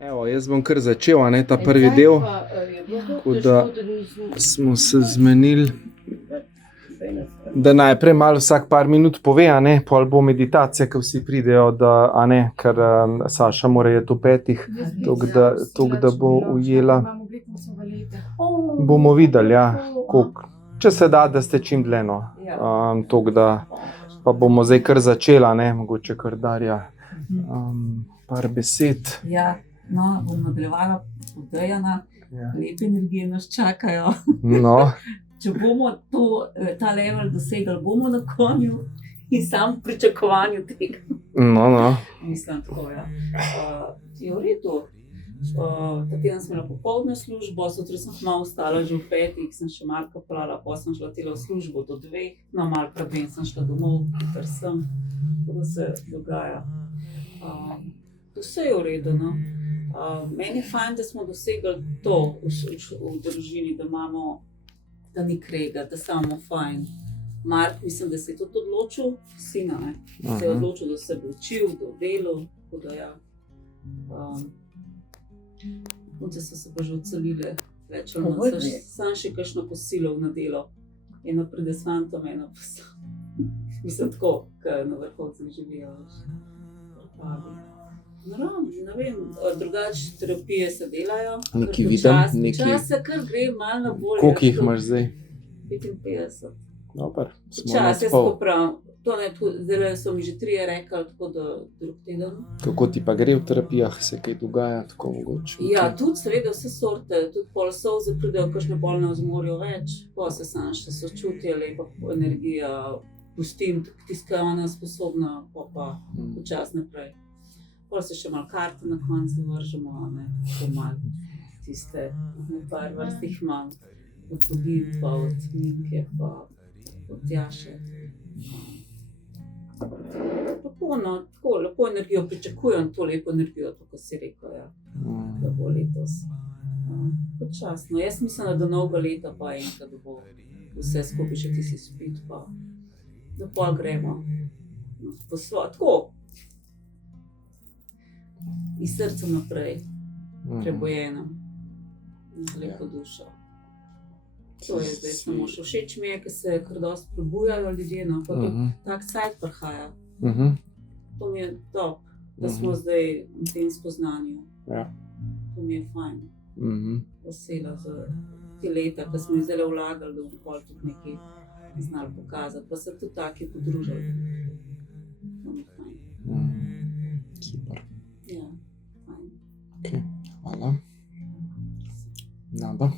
Evo, jaz bom kar začel, a ne, ta prvi del, tako da smo se zmenili, da najprej malo vsak par minut pove, a ne, pol bo meditacija, ko vsi pridejo, da, a ne, ker Saša mora jeti v 5, toliko da bo ujela. Bomo videli, ja, koliko, če se da, da ste čim dlje, no, toliko da, pa bomo zdaj kar začela, ne, mogoče kar Darja, par besed. Ja, no, bom nadaljevala od Dejana, lepe energije nas čakajo. No. Če bomo ta level dosegli, bomo na konju in sam v pričakovanju tega. No. Mislim tako, ja. Je v redu. Ta teden sem imela popoldne službo, zjutraj sem malo ostala že v 5, sem še malo pelala, potem sem šla telo v službo do 2, no malo pred 2 sem šla domov, ker sem, tako se dogaja. Vse je v redu, no. Meni je fajn, da smo dosegli to v družini, da imamo, da ni krega, da samo fajn. Mark, mislim, da se je tudi odločil, sina, ne, se je odločil, da se bo učil, da bo delal, tako da ja. Punce so se pa že odselile, več ali manj, sam še kakšno kosilo v nedelo. Eno pride s fantom, eno pa so, mislim tako, ker na vrhovcih živijo, ne vem, drugače terapije se delajo. Nekaj vidim, Čas se kar gre malo na bolje. Koliko jih imaš zdaj? 55. Dobar, smo Čas, nad jaz pol. popravim. To ne, zdaj so mi že 3 rekli, tako da drug teden. Kako ti pa gre v terapijah, se kaj dogaja, tako mogoče? Ja, tudi seveda vse sorte, tudi pol solze pridejo, kakšne bolne vzmorijo več, pa se sam še sočutje, lepa energija, pustim, tiskaj ona sposobna, pa počas naprej. Pol se še malo karte na koncu vržemo, ne, tako malo tiste, par vrstih imam, od Podit, pa od Minke, pa od Tjaše. Tako, no, tako, lepo energijo pričakujem, to lepo energijo, tako si rekel, ja, da bo letos. Počasno, jaz mislim, da do novega leta pa enkrat, da bo vse skupaj še tisti spit, pa da pol gremo po svoje, tako, iz srca naprej, prebojeno, z lepo dušo. To je zdaj samo še všeč mi je, ker se kar dosti prebujajo ljudje, no, pa tudi tak cajt prihaja. To mi je top, da smo zdaj v tem spoznanju. Ja. To mi je fajn. Vesela za te leta, ko smo jih zdaj vlagali, da bomo pol tudi nekaj znali pokazati, pa se tudi taki podružili. To mi je fajn. Super. Ja, fajn. Ok, hvala. Nada.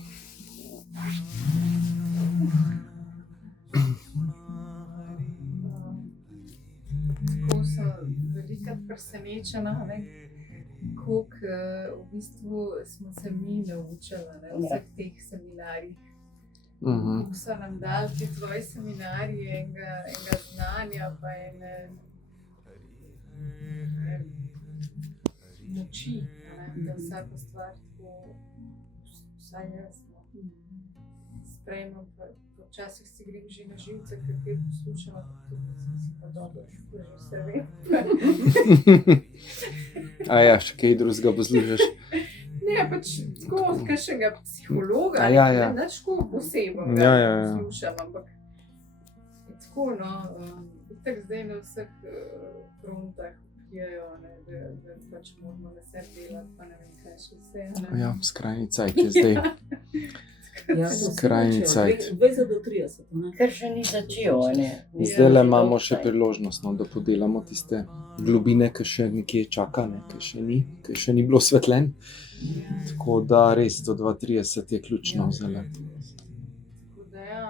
Tako sem velikokrat presenečena, koliko v bistvu smo se mi naučili na vseh teh seminarjih. Koliko so nam dali ti tvoji seminarji enega znanja, pa ene moči, da vsako stvar tako, vsaj jaz, sprejemam, pa včasih si grem že na živce, ker kaj poslušam, tudi si pa dobro, že vse vem. A ja, še kaj drugega poslušaš? Ne, pač tako od kakšnega psihologa, Ja. ne tako posebno poslušam, ampak tako, no, itak zdaj na vseh frontah vpijajo, da pač moramo na sebi delati, pa ne vem kaj še vse. Ja, skrajni cajt je zdaj. Skrajni cajt. 20 do 30, ne? Ker še ni začel, ne. Zdajle imamo še priložnost, no, da podelamo tiste globine, ki še nekje čaka, ne, ki še ni bilo osvetljen. Tako da res do 2:30 je ključno zdajle. Tako da ja,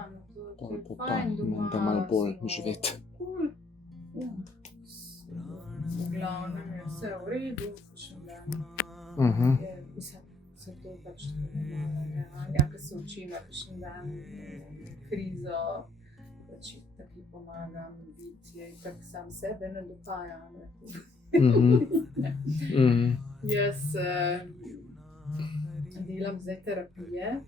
to je Pa fajn doma. da malo bolj živeti. V glavnem je vse v redu, še dan. Mislim, se to pač ja, ko se učim, kakšen dan krizo, pač tako pomagam biti, je tako sam sebe ne dopajam. Jaz delam zdaj terapije,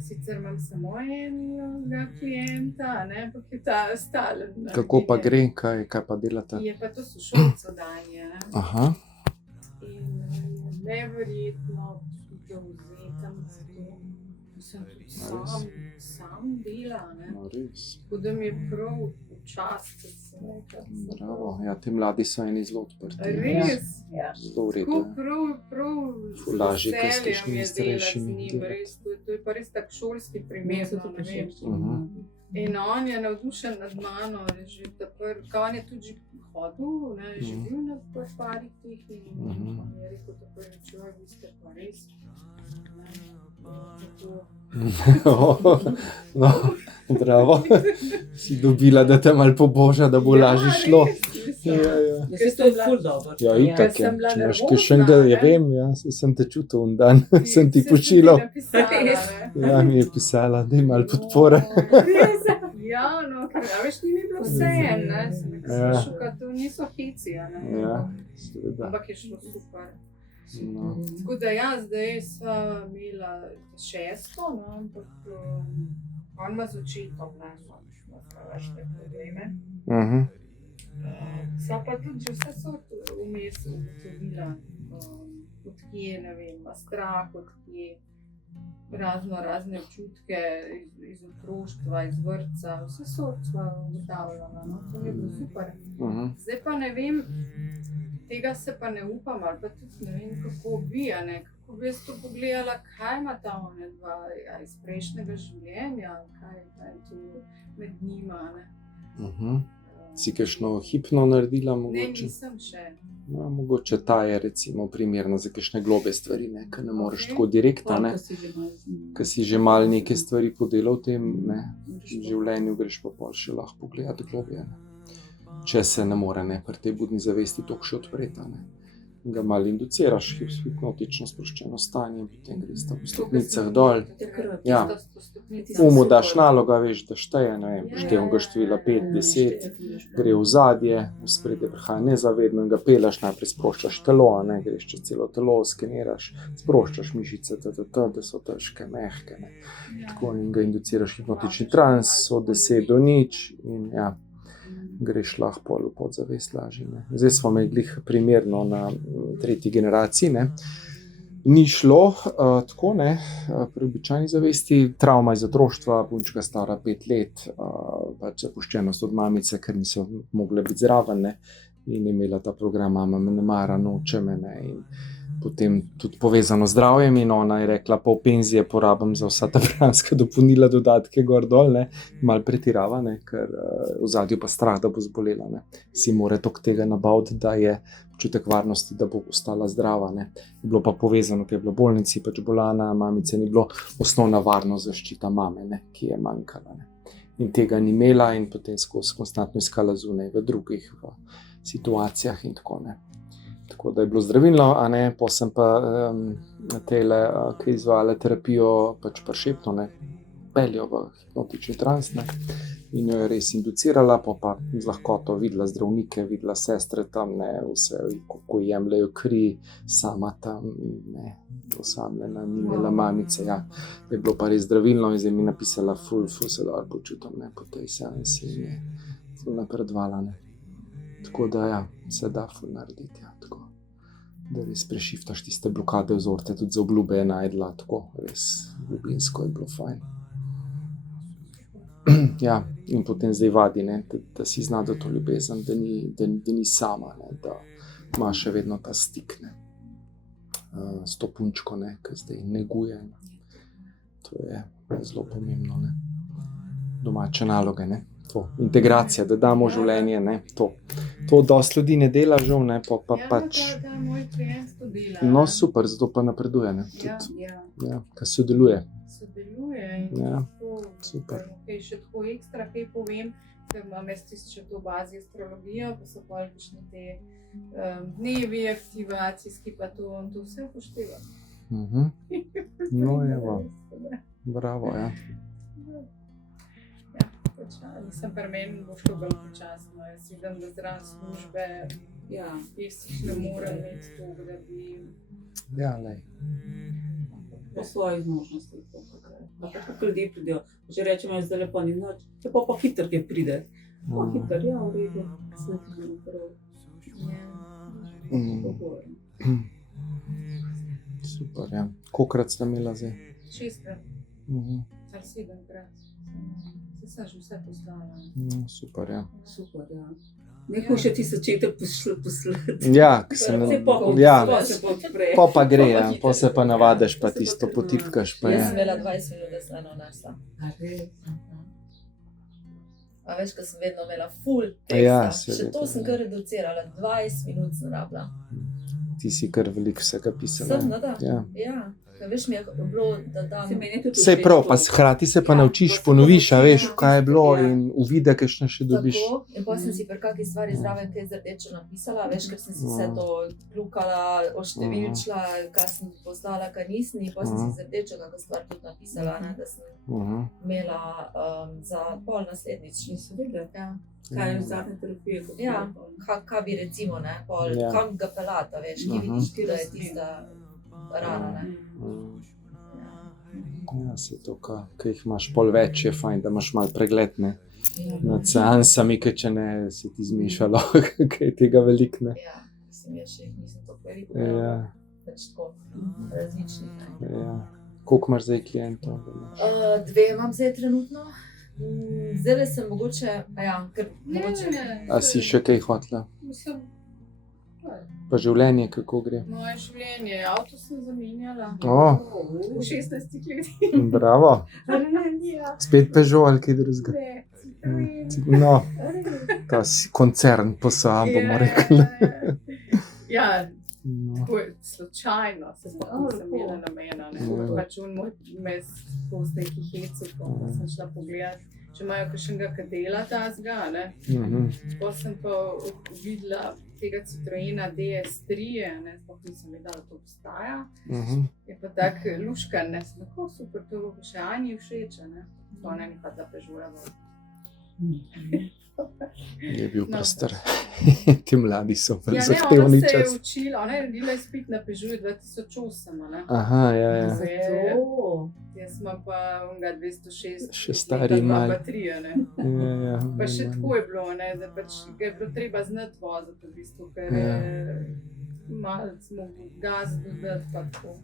sicer imam samo enega klienta, ne, ampak je ta stalen. Kako pa gre, kaj pa delate? Je pa to sošolca danje. Aha. In neverjetno dovzetem za to. Sem tudi sam dela, ne. No, res. Tako da mi je prav včasih, da sem nekaj. Bravo. Ja, ti mladi so eni zelo odprti. Res? Ja. Zelo v redu. Tako prav Lažje, kot s veseljem kakšnimi je delati z starejšimi njim, delati. res. To je pa res tak šolski Meni primer, se no, to ne vem. všeč. In on je navdušen nad mano, že on je tudi že hodil, ne, že bil na parih teh in on je rekel, da prvič, vi ste pa res. Ne, zato. No, bravo. Si dobila, da te malo poboža, da bo lažje šlo. Ja, ja. Jaz to je ful dobro. Ja, itak Ker je. sem bila Če imaš nervozna, kakšen del, ja ne. vem, ja, sem te čutil en dan, sem ti počilal. Ja, mi je pisala, da je malo podpore. Ja, no, ker veš, ni mi bilo vseeno, ne, sem Ja. šukala, to niso hici, ne. Ja, seveda. Ampak je šlo super. No. Tako da ja, zdaj sva imela 6, no, ampak on ima z očetom, ne, ima strašne probleme. Sva pa tudi že vse so vmes ugotovila, odkje, ne vem, ima strah, odkje razne občutke iz otroštva, iz vrtca, vse sva ugotavljala, no, to je bilo super. Zdaj pa ne vem, tega se pa ne upam, ali pa tudi ne vem, kako bi, a ne, kako bi jaz to pogledala, kaj ima ta one dva, ja, iz prejšnjega življenja, kaj je tu med njima, ne. Si kakšno hipno naredila Ne, mogoče? nisem še. No, mogoče ta je recimo primerna za kakšne globe stvari, ne, ker ne moreš Ok. tako direktno, ne. Ko si že malo z njim. Ker si že malo neke stvari podelal v tem, ne, Greš v pa- življenju greš pa pol še lahko pogledati globje, ne. Če se ne more, ne, pri tej budni zavesti toliko še odpreta, ne. Ga malo induciraš, hipnotično sproščeno stanje, in potem greš tam po stopnicah dol. Takrat. Ja. Tisto stopnico. Umu Super. daš naloga, veš, da šteje, ne vem, Ja, števnega števila 5, Ja, 10, šteješ pa. gre v zadje, v spredje prihaja nezavedno in ga peleš, najprej sproščaš telo, a ne, greš čez celo telo, skeniraš, sproščaš mišice, da so težke, mehke, ne. Ja. Tako in ga induciraš hipnotični trans od 10 do 0 in ja, greš lahko pol v podzavest lažje, ne. Zdaj smo imeli glih primerno na 3. generaciji, ne. Ni šlo tako, ne, pri običajni zavesti, travma iz otroštva, punčka stara 5 let, pač zapuščenost od mamice, ker niso mogle biti zraven, ne, in je imela ta program Mama me ne mara, noče me, ne, in potem tudi povezano z zdravjem in ona je rekla, pol penzije porabim za vsa ta prehranska dopolnila, dodatke gor dol, ne, malo pretirava, ne, ker v ozadju pa strah, da bo zbolela, ne. Si mora toliko tega nabaviti, da je občutek varnosti, da bo ostala zdrava, ne. Je bilo pa povezano, ker je bila v bolnici, pač bolana, mamice ni bilo, osnovna varnost zaščita mame, ne, ki je manjkala, ne. In tega ni imela in potem skozi konstantno iskala zunaj v drugih situacijah in tako, ne. Tako da je bilo zdravilno, a ne, pol sem pa tele, ki izvajale terapijo, pač prešepno, ne, peljo v hipnotični trans, ne, in jo je res inducirala, pa z lahkoto videla zdravnike, videla sestre tam, ne, vse, kako jemljejo kri, sama tam, ne, osamljena, ni imela mamice, ja, je bilo pa res zdravilno in zdaj mi napisala, ful se dobro počutim, ne, po tej seansi in je ful napredvala, ne. Tako da ja, se da ful narediti, ja, tako. Da res prešiftaš tiste blokade vzorte, tudi za obljube je najdla, tako, res globinsko je bilo fajn. Ja, in potem zdaj vadi, ne, da si zna, da to ljubezen, da ni sama, ne, da ima še vedno ta stik, ne, s to punčko, ne, ki zdaj neguje. To je zelo pomembno, ne. Domače naloge, ne. To, integracija, da damo življenje, ne, to. To dosti ljudi ne dela žal, ne, pa pač. Ja, da moj klient to dela. No, ne. super, zato pa napreduje, ne, Ja, tudi, Ja. ker sodeluje. sodeluje in Ja, tako, super. Kaj še tako ekstra, kaj povem, ker imam jaz tisto še to bazi astrologija, pa so pa kakšni te dnevi aktivacijski, pa to vse upošteva. No, evo, bravo, ja. Ja, počasi. Mislim, pri meni bo šlo bolj počasno. Jaz vidim, da zraven službe, Ja. jaz jih ne morem imeti toliko, da bi... Ja, lej. Po svojih zmožnostih. Tako ljudje pridejo. Že rečemo, da zdaj lepo ni noč, je pa hitro, ki pride. Pa hitro, ja, v redu. Sem tudi prav. Ja. Pogovorno. Super, ja. Kolikrat ste imela zdaj? 6-krat Mhm. ali 7-krat. Se sem že vse postala. Super, ja. Super, ja. Neko še ti začete poslati. Ja, ki se Se pa ja, se pa odpre. pa gre, ja. Pa se pa navadiš, pa tisto potipkaš, pa Jaz je. sem imela 20 minut, da sem eno našla. A res? A veš, ko sem vedno imela full Ja, teksta. Še seveda, to sem ja. kar reducirala, 20 minut sem rabila. Ti si kar veliko vsega pisala. Sem, da. Ja. Ja, ker veš mi je bilo, da dam. Se meni je tudi Sej všeč prav, to. pa hkrati se pa Ja, naučiš, pa se ponoviš, a naučiš, veš, kaj je bilo ja. in uvide, kakšne še dobiš. Tako, in potem sem si pri kakšni stvari zraven kaj z rdečo napisala, veš, ker sem si vse to kljukala, oštevilčila, kaj sem poznala, kaj nisem, in potem sem si z rdečo kako stvar tudi napisala, ne, da sem imela za pol naslednjič. Nisem videla. Ja. Kaj je v zadnje terapije? Ja, kaj bi recimo, ne, pol, Ja. kam ga pelata, veš, ki vidiš, da je tista rana, ne. Ja, se to, kaj jih imaš pol več, je fajn, da imaš malo pregled, ne. Nad seansami, ker če ne, se ti zmešalo, kaj je tega veliko, ne. Ja, mislim, jaz še jih nisem tako veliko, Ja, pač tako različnih, ne. ja. Koliko imaš zdaj klientov? Dve imam zdaj trenutno. Zdaj sem mogoče, ker mogoče. A si še kaj hotela? Mislim, Pa življenje, kako gre? moje življenje, avto sem zamenjala. O, V 16 letih. bravo. Ja, Spet Peugeot ali kaj drugega? ne, Citroen. No, ta koncern po sabo, bomo rekli. Ja, No. tako je slučajno, se sploh nisem imela namena. Ja. Pač on me tako z nekih hecov, pa sem šla pogledat, če imajo kakšnega kadela tazga, ne. Pa sem pa videla tega Citroena DS3, ne, sploh nisem vedela, da to obstaja. Je pa tak luškan, ne, sem tako super, to bo še Anji všeč, ne. Pa ona ni pa ta Peugeot. Je bil No. prestar. Ti mladi so Ja, ne, zahtevni ona se je čas. učila, ona je naredila izpit na Peugeotu 2008, ne. Aha, ja, ja. Zdaj je- To. Jaz imam pa onega 206, Še stari mal. baterije, ne. Ja, ja. Pa še tako je bilo, ne, da pač ga je bilo treba znati voziti v bistvu, ker malo smo gaz dodati pa tako.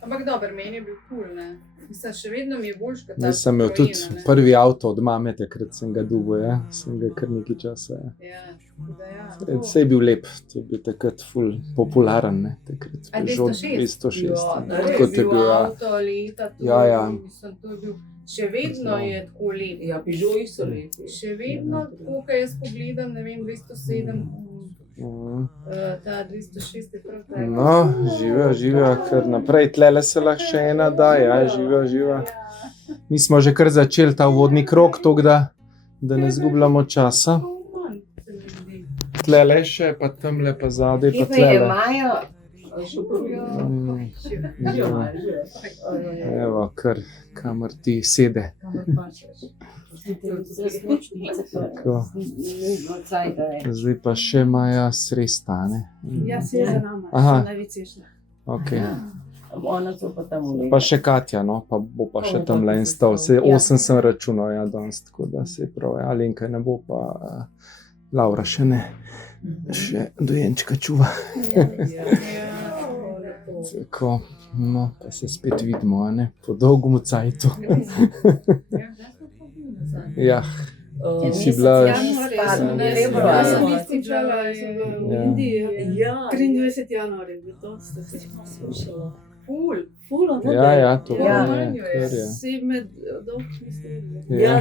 Ampak dobro, meni je bil kul, ne. Mislim, še vedno mi je boljš, kot ta Jaz sem imel tudi Citroena, ne. prvi avto od mame, takrat sem ga dubo, ja. Sem ga kar nekaj časa. Ja. Ja, tako da ja. to. Vse je bil lep, to je bil takrat ful popularen, ne. Takrat A Peugeot 206? 206. Ja, Ja, to je tako je bil bil, ja. avto leta, to Ja, ja. Mislim, to je bil, še vedno Znam. je tako lep. Ja, Peugeoti so lepi. Še vedno, tako, ko jaz pogledam, ne vem, 207, ta 206 je prav tak. No, živijo, kar naprej. Tlele se lahko še ena da, ja, živijo. Mi smo že kar začeli ta uvodni krog, tako da ne zgubljamo časa. Tlele še, pa tamle, pa zadaj, pa tlele. Evo, kar kamor ti sede. Tako. Zdaj pa še Maja Sresta, ne? Ja, se je za nama, Aha. še največjejša. Okay. Ona so pa tam Pa še Katja, no, pa bo pa še tam le en stol. Se 8 sem računal, ja, danes, tako da se prav, ja, Alenka ne bo, pa Laura še ne. Še dojenčka čuva. Tako, no, pa se spet vidimo, a ne, po dolgem cajtu. Ja, si bila... Jaz sem jih končala v Ja. Indiji. Ja, 23. januar je bil to, ste se poslušali. Ful, Ja, to Ja. je, kar je. Vsi med dolg niste videli. Ja,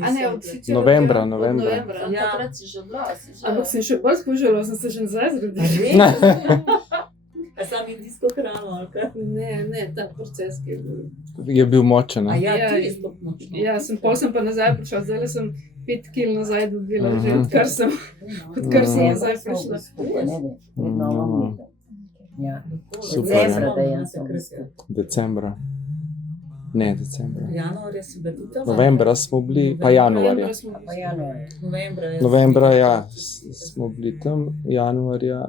A ne, od sicer Novembra, od novembra. Ja. Takrat si že bila, si že. Ampak sem še bolj skušala, sem se že nazaj zgodila. A sam indijsko hrano, ali kaj? Ne, ta proces, ki je bil. Je bil močen, A ne? ja, Ja, ti je sploh močno. Ja, pol sem pa nazaj prišla, zdaj sem 5 kil nazaj dobila, že Mhm. odkar sem nazaj prišla. Ja. Super, Decembra ja. dejansko. Decembra. Ne, decembra. Januarja si bila tudi tam? Novembra smo bili, pa januarja. Pa januar. Novembra, ja, smo bili tam, januarja,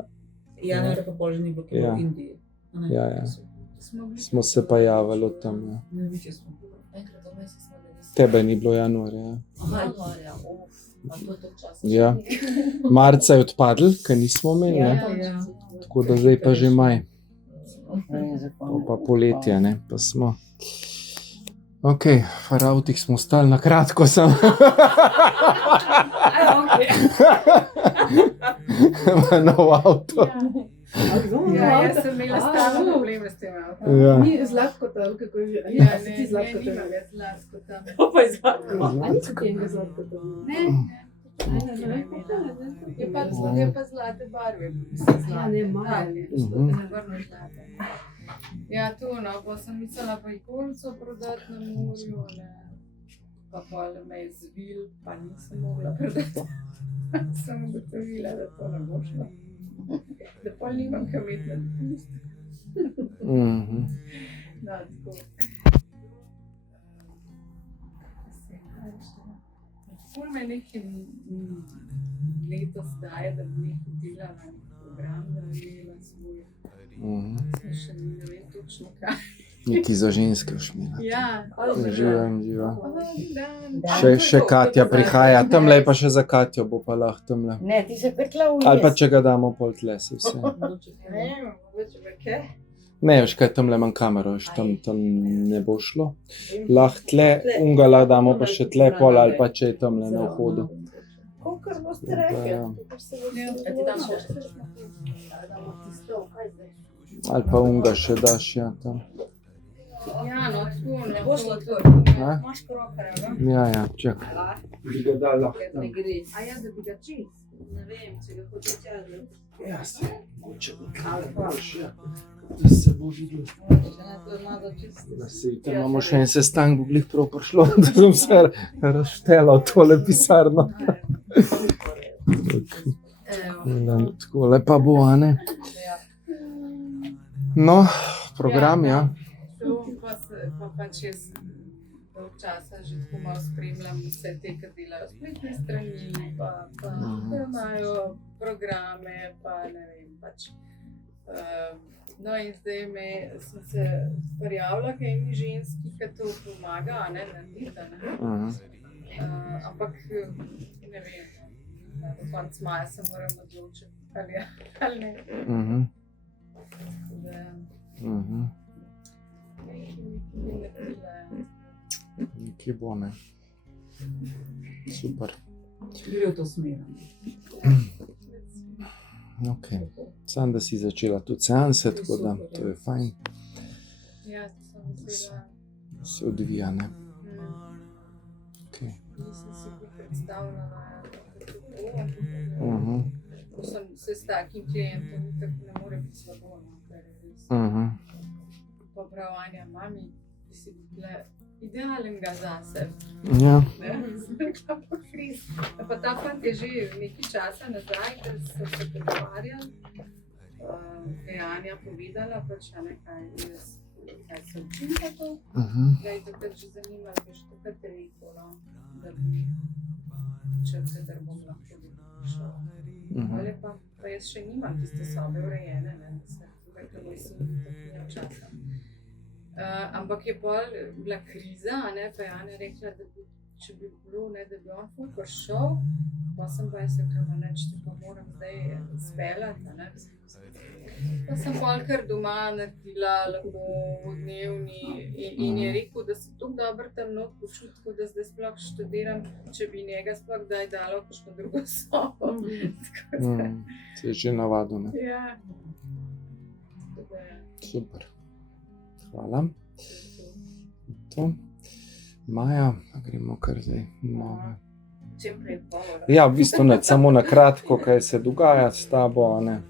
Januarja pa pol že ni bilo Ja. v Indiji. A ne? Ja. Smo se pa javili od tam. Ja. Ne vem, če smo. Enkrat v mesecu smo bili. Tebe ni bilo januarja. Ja. Januarja, a to je to čas. Ja. Marca je odpadl, ker nismo imeli, ne? Ja. Tako da zdaj pa že maj. To pa poletje, ne, pa smo. Ok, Farautih smo ostali na kratko sam. Ima nov avto. Ja, jaz sem imela stalno probleme s tem avtom. Ja. Ni zlatkota, ali kako je že. Ja, Si ne, ti zlatkota. nima več zlatkota. To pa je zlatko. A ni tega zlatkota? Ne, je pa zlate barve. Ja, ne, malo. Vrno zlate. Ja, tu, no, pa sem mislila pa ikonico prodati na morju, ne. Pa pol me je zvil, pa nisem mogla prodati. Sem ugotovila, da to ne bo šlo. Da pol nimam kam iti na dopust. No, tako. Ful me nekaj letos daje, da bi nekaj delala na program, da bi imela svoj. Sem še ne vem točno kaj. Neki za ženske všmila. Ja, Živa. dan. Še Katja prihaja, tamle pa še za Katjo bo pa lahko tamle. Ne, ti se krkla v Ali pa če ga damo pol tle, se vse. Ne, mogoče pa kaj. Ne, veš kaj, tamle imam kamero, veš, tam ne bo šlo. Lahko tle, unga lahko damo pa še tle pol, ali pa če je tamle na vhodu. Kolikor boste Pa, rekli. ja. Ja, ti dam še. Ali pa unga še daš, ja, tam. Ja, no, tako, no. bo šlo tako. Ne? Imaš krokarja, Ja, čakaj. Bi ga dal lahko. ne gre. A ja, da bi ga čist. Ne vem, če ga hoče tja, da Ja, se mogoče bo kaj boš, ja. Da se bo videl. če ne to ima za čisto. Da se tam imamo še en sestanek, bo glih prav prišlo, da sem se razštelal tole pisarno. Tako lepa bo, a ne? No, program, ja. To pa pač jaz dolg časa že tako malo spremljam vse te, ki delajo spletne strani, pa da imajo programe, pa ne vem, pač. No in zdaj sem se prijavila k eni ženski, ki to pomaga, a ne, narediti, ne. Ampak ne vem, do konca maja se moram odločiti, ali ne. Tako da, Nekje bo, ne. Super. Gre v to smer. Ok. Sam, da si začela tudi seanse, tako da to je fajn. Ja, sem vzela. Se odvija, ne. Ok. Nisem si bi predstavljala, kako bo. Ko sem se s takim klientom, tako ne more biti slabo, no, kar je res. Popravanja mami, ki si bila idealnega zase. Ja. Rekla pa Kris. Pa ta fant je že nekaj časa nazaj, ker so se pogovarjali, Anja povedala, pač kaj se učim za to. Da je takrat že zanimalo, da je že takrat rekel, no, da bi kadar bom lahko šla. Ali pa jaz še nimam tiste sobe urejene, ne, da se tukaj, ker moj sin tako nimam časa. Ampak je bolj bila kriza, a ne, pa je Anja rekla, da bi, če bi bilo, ne, da bi on ful prišel, pa sem pa jaz rekla, neč, te pa moram zdaj speljati, a ne. Pa sem bolj kar doma naredila lepo dnevni in je rekel, da se tako dobro tam not počutil, da zdaj sploh študiram, če bi njega sploh kdaj dala v kakšno drugo sobo. Se je že navadil, ne. Ja. Super. Hvala. To. Maja, pa gremo kar zdaj nove. Čim prej govora. Ja, v bistvu ne, samo na kratko, kaj se dogaja s tabo, a ne.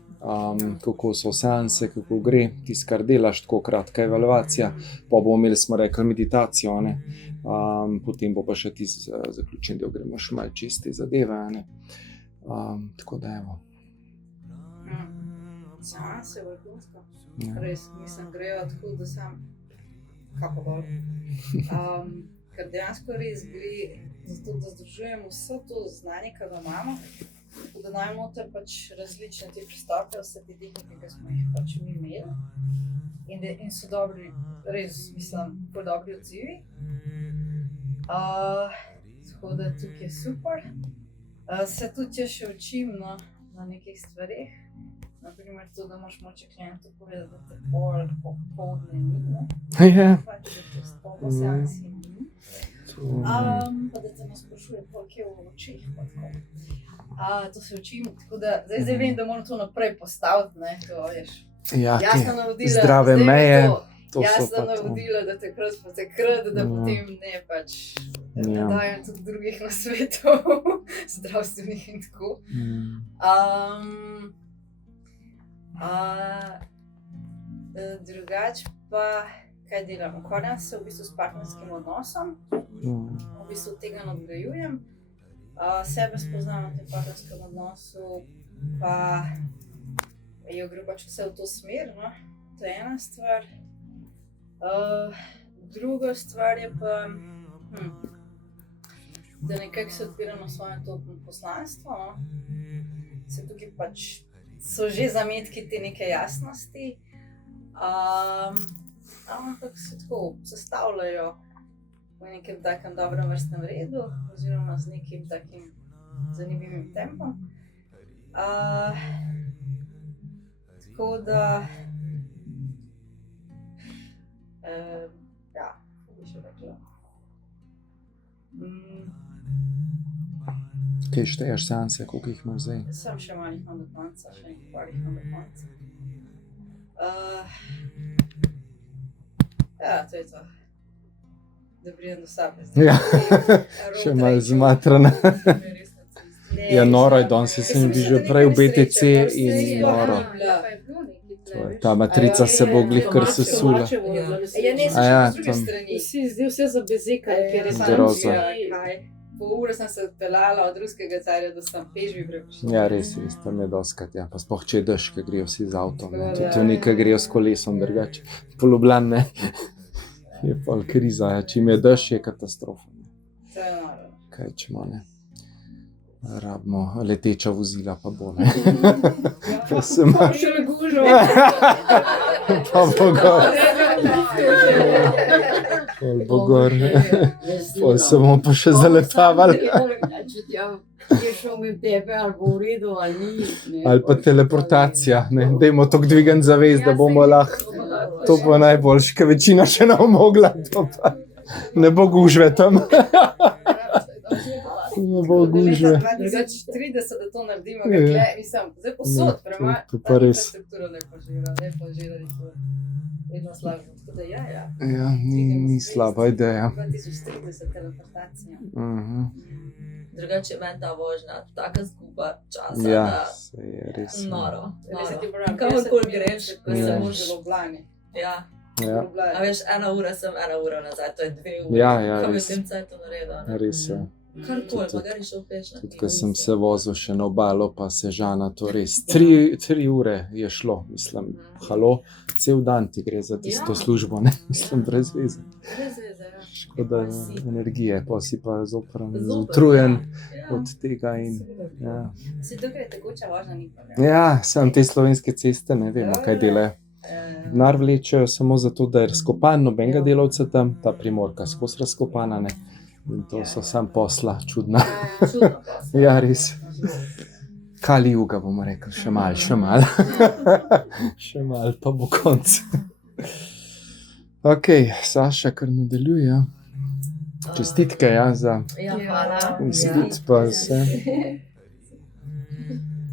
Kako so seanse, kako gre, tisto, kar delaš, tako kratka evaluacija, pa bomo imeli, smo rekli, meditacijo, ne. Potem bo pa še tisti zaključen del, gremo še malo čiste zadeve, a ne. Tako da evo. Seanse vrhunsko. Ja. Res, mislim, grejo tako, da sam kako bolj. Ker dejansko res gre za to, da združujemo vse to znanje, ki ga imamo, da dajemo noter pač različne te pristope, vse te tehnike, ki smo jih pač mi imeli. In so dobri, res, mislim, bolj dobri odzivi. Tako da tukaj je super. Se tudi jaz še učim, no, na nekih stvareh. naprimer to, da moraš moče klientu povedati, da te popoldne ni, ne? Ja. Pač, da te spoba seansi ni. Pa da te ne sprašuje, koliko je v očih, pa tako. To se učim, tako da zdaj vem, da moram to naprej postaviti, ne, to veš. Ja, Jasna navodila, zdrave zdaj me meje, to, to so jasna pa to. navodila, da takrat pa takrat, da Ja. potem ne pač Ja. ne dajem tudi drugih nasvetov, zdravstvenih in tako. Drugače pa, kaj delam? Ukvarjam se v bistvu s partnerskim odnosom, v bistvu tega nadgrajujem. Sebe spoznam v tem partnerskem odnosu, pa gre pač vse v to smer, no? To je ena stvar. Druga stvar je pa, da nekako se odpiram na svoje to poslanstvo, no? Se tukaj pač so že zametki te neke jasnosti, ampak se tako sestavljajo v nekem takem dobrem vrstnem redu, oziroma z nekim takim zanimivim tempom. Tako da, ja, kako bi še rekla. Kaj šteješ seanse, koliko jih imaš zdaj? Sem še malo jih imam do konca, še nekaj par jih imam do konca. Ja, to je to. Da pridem do sebe. Ja, še malo zmatrana. Ja, noro je danes, jaz sem bil že prej v BTC in noro. Ta matrica se bo glih kar sesula. Ja, ne, sem Ja, še z druge tam. strani. Zdaj vse zabezekali, ker je Groza. Pol ure sem se odpeljala od ruskega carja, da sem peš bi prišla. Ja, res, tam je doskrat, ja. Pa sploh če je dež, ker grejo vsi z avtom, ne. Tudi nekaj grejo s kolesom drugače. Po Ljubljani, ne. Je pol kriza, ja. Čim je dež, je katastrofa. To je noro. Kaj čemo, ne. Rabimo leteča vozila, pa bo, ne. Pa se ima. še gužo. Pa bo gor. Pol bo gor. Pol se bomo pa še zaletavali. Če je šel med tebe, ali bo v redu, ali ni. Ne. Ali pa teleportacija, ne. Dajmo toliko dvigant zavez, da bomo lahko. To bo najboljše, ker večina še ne bo mogla. To pa ne bo gužve tam. Ne bo gužve. 2030, da to naredimo, Ja. ker tle, mislim, zdaj posod, Ja, to pa res. infrastruktura ne požira, vedno slabše. Tako da ja. Ja, ni slaba ideja. 2030 teleportacija. Drugače meni ta vožnja, taka zguba časa, Ja, da se je res. noro. Res je ti noro. pravim, Kamorkoli 50 minut, greš, ko Ja. se moraš v Ljubljani. Ja, Ja, a veš, 1 ura sem, 1 ura nazaj, to je 2 ure. Ja, Kaj bi res. v tem cajtu naredil? ne? res je. Karkoli, Tudi- pa ga ni šel peš na Tudi, ko sem se vozil še na obalo, pa Sežana, to res. 3 ure je šlo, mislim, halo, cel dan ti gre za tisto Ja. službo, ne, mislim, brez veze. Brez veze, ja. Škoda Pa si. energije, pa si pa zopran, Zoper, utrujen ja. od tega in, ja. Si tukaj je tekoča vožnja, ni problem. Ja, sem te slovenske ceste, ne vemo, kaj delajo. Eh, Nar vlečejo samo zato, da je razkopan, nobenega delavca tam, ta Primorka skozi razkopana, ne. In to so sam posla, čudna. Čudno. Ja, res. Kali juga bomo rekli, še malo, še malo. Še malo, pa bo konc. Ok, Saša, kar nadaljuje. Čestitke, ja, za Ja, hvala. izpit pa vse.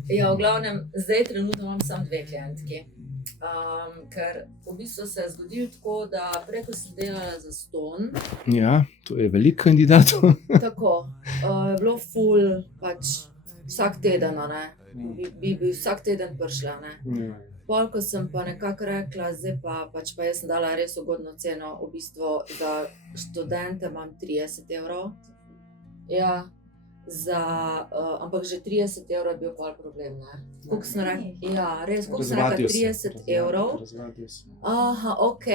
Ja, v glavnem, zdaj trenutno imam samo 2 klientki. Ker v bistvu se je zgodilo tako, da preko sem delala za ston. Ja, to je veliko kandidatov. Tako, je bilo ful, pač vsak teden, a ne. Bi vsak teden prišla, ne. Pol, ko sem pa nekako rekla, zdaj pa, pač pa jaz sem dala res ugodno ceno, v bistvu za študente imam 30 evrov. Ja, ampak že 30 evrov je bil pol problem, ne. Koliko sem rekla, ja, res, koliko sem rekla, 30 evrov. Aha, ok,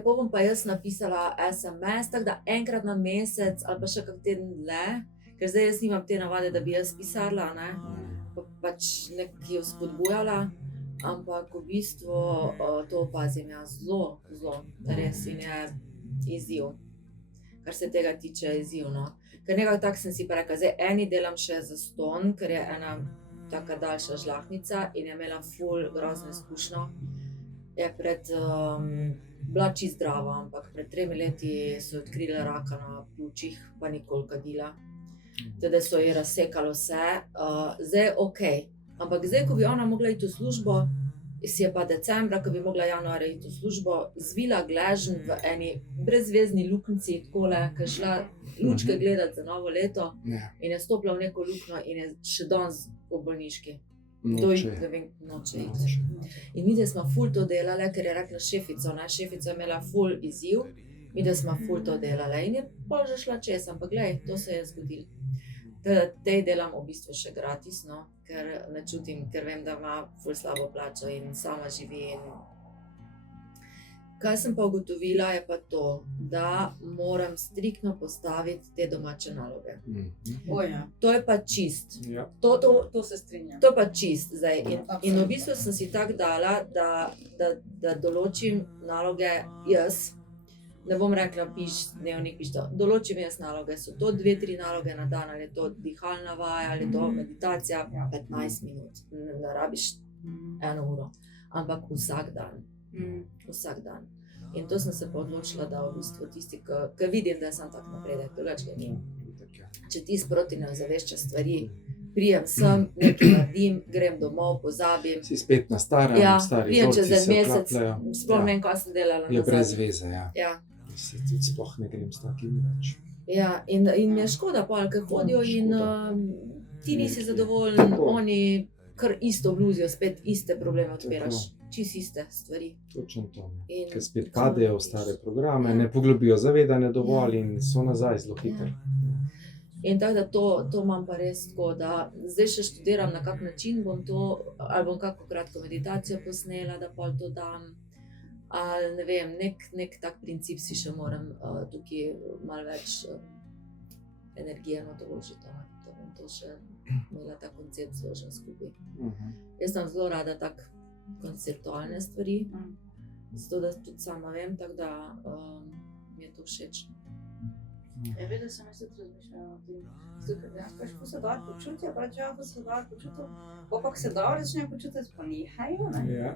pol bom pa jaz napisala SMS, tako da enkrat na mesec ali pa še kak teden dlje, ker zdaj jaz nimam te navade, da bi jaz pisala, ne, pa pač nekaj spodbujala. Ampak v bistvu to opazim jaz zelo, res in je izziv, kar se tega tiče izzivno. Ker nekako tako sem si pa rekla, zdaj eni delam še za ston, ker je ena taka daljša žlahtnica in je imela ful grozno izkušnjo. Je bila čist zdrava, ampak pred 3 leti so odkrili raka na pljučih, pa nikoli kadila. Teda so ji razsekalo vse, zdaj je ok. Ampak zdaj, ko bi ona mogla iti v službo, si je pa decembra, ko bi mogla januarja iti v službo, zvila gležen v eni brezvezni luknjici, takole, ko je šla lučke gledati za novo leto in je stopila v neko luknjo in je še danes v bolniški. Noče iti. In mi, da smo ful to delali, ker je rekla šefica, šefica je imela ful izziv, mi, da smo ful to delali in je pol že šla čez, ampak glej, to se je zgodilo. Tej delam v bistvu še gratis, no, ker ne čutim, ker vem, da ima ful slabo plačo in sama živi. Kaj sem pa ugotovila, je pa to, da moram striktno postaviti te domače naloge. To je pa čist. To se strinjam. To je pa čist zdaj. In v bistvu sem si tako dala, da določim naloge jaz. Ne bom rekla, piš dnevnik, piš to. Določim jaz naloge, so to 2-3 naloge na dan, ali je to dihalna vaja, ali je to meditacija, 15 minut. Ne rabiš 1 uro, ampak vsak dan. Vsak dan. In to sem se pa odločila, da v bistvu tisti, ki vidim, da sem tak napredek, drugače ga ni. Če ti sproti ne ozavešča stvari, prijem sem, nekaj naredim, grem domov, pozabim. Si spet na starem, stari prijem vzorci čez en se mesec, oklapljajo. sploh ne vem, kaj sem delala. Je brez veze, ja. Ja. Se tudi sploh ne grem s takim več. Ja, in mi je škoda, ker hodijo in ti nisi zadovoljen, oni kar isto bluzijo, spet iste probleme odpiraš. Čist iste stvari. Točno to. Ker spet padejo v stare programe, ne poglobijo zavedanje dovolj in so nazaj zelo hitri. In tako da to imam pa res tako, da zdaj še študiram, na kak način bom to, ali bom kako kratko meditacijo posnela, da pol to dam. Ali ne vem, nek tak princip si še moram tukaj malo več energije na to vložiti, da bom to še imela ta koncept zložen skupaj. Jaz sem zelo rada tak konceptualne stvari, zato da tudi sama vem, tako da mi je to všeč. Ja, vedno sem jaz tudi razmišljala o tem. Zato, ker pač ko se dobro počutijo, pa če ko se dobro počutijo, ko se dobro začnejo počutiti, pa nehajo, ne?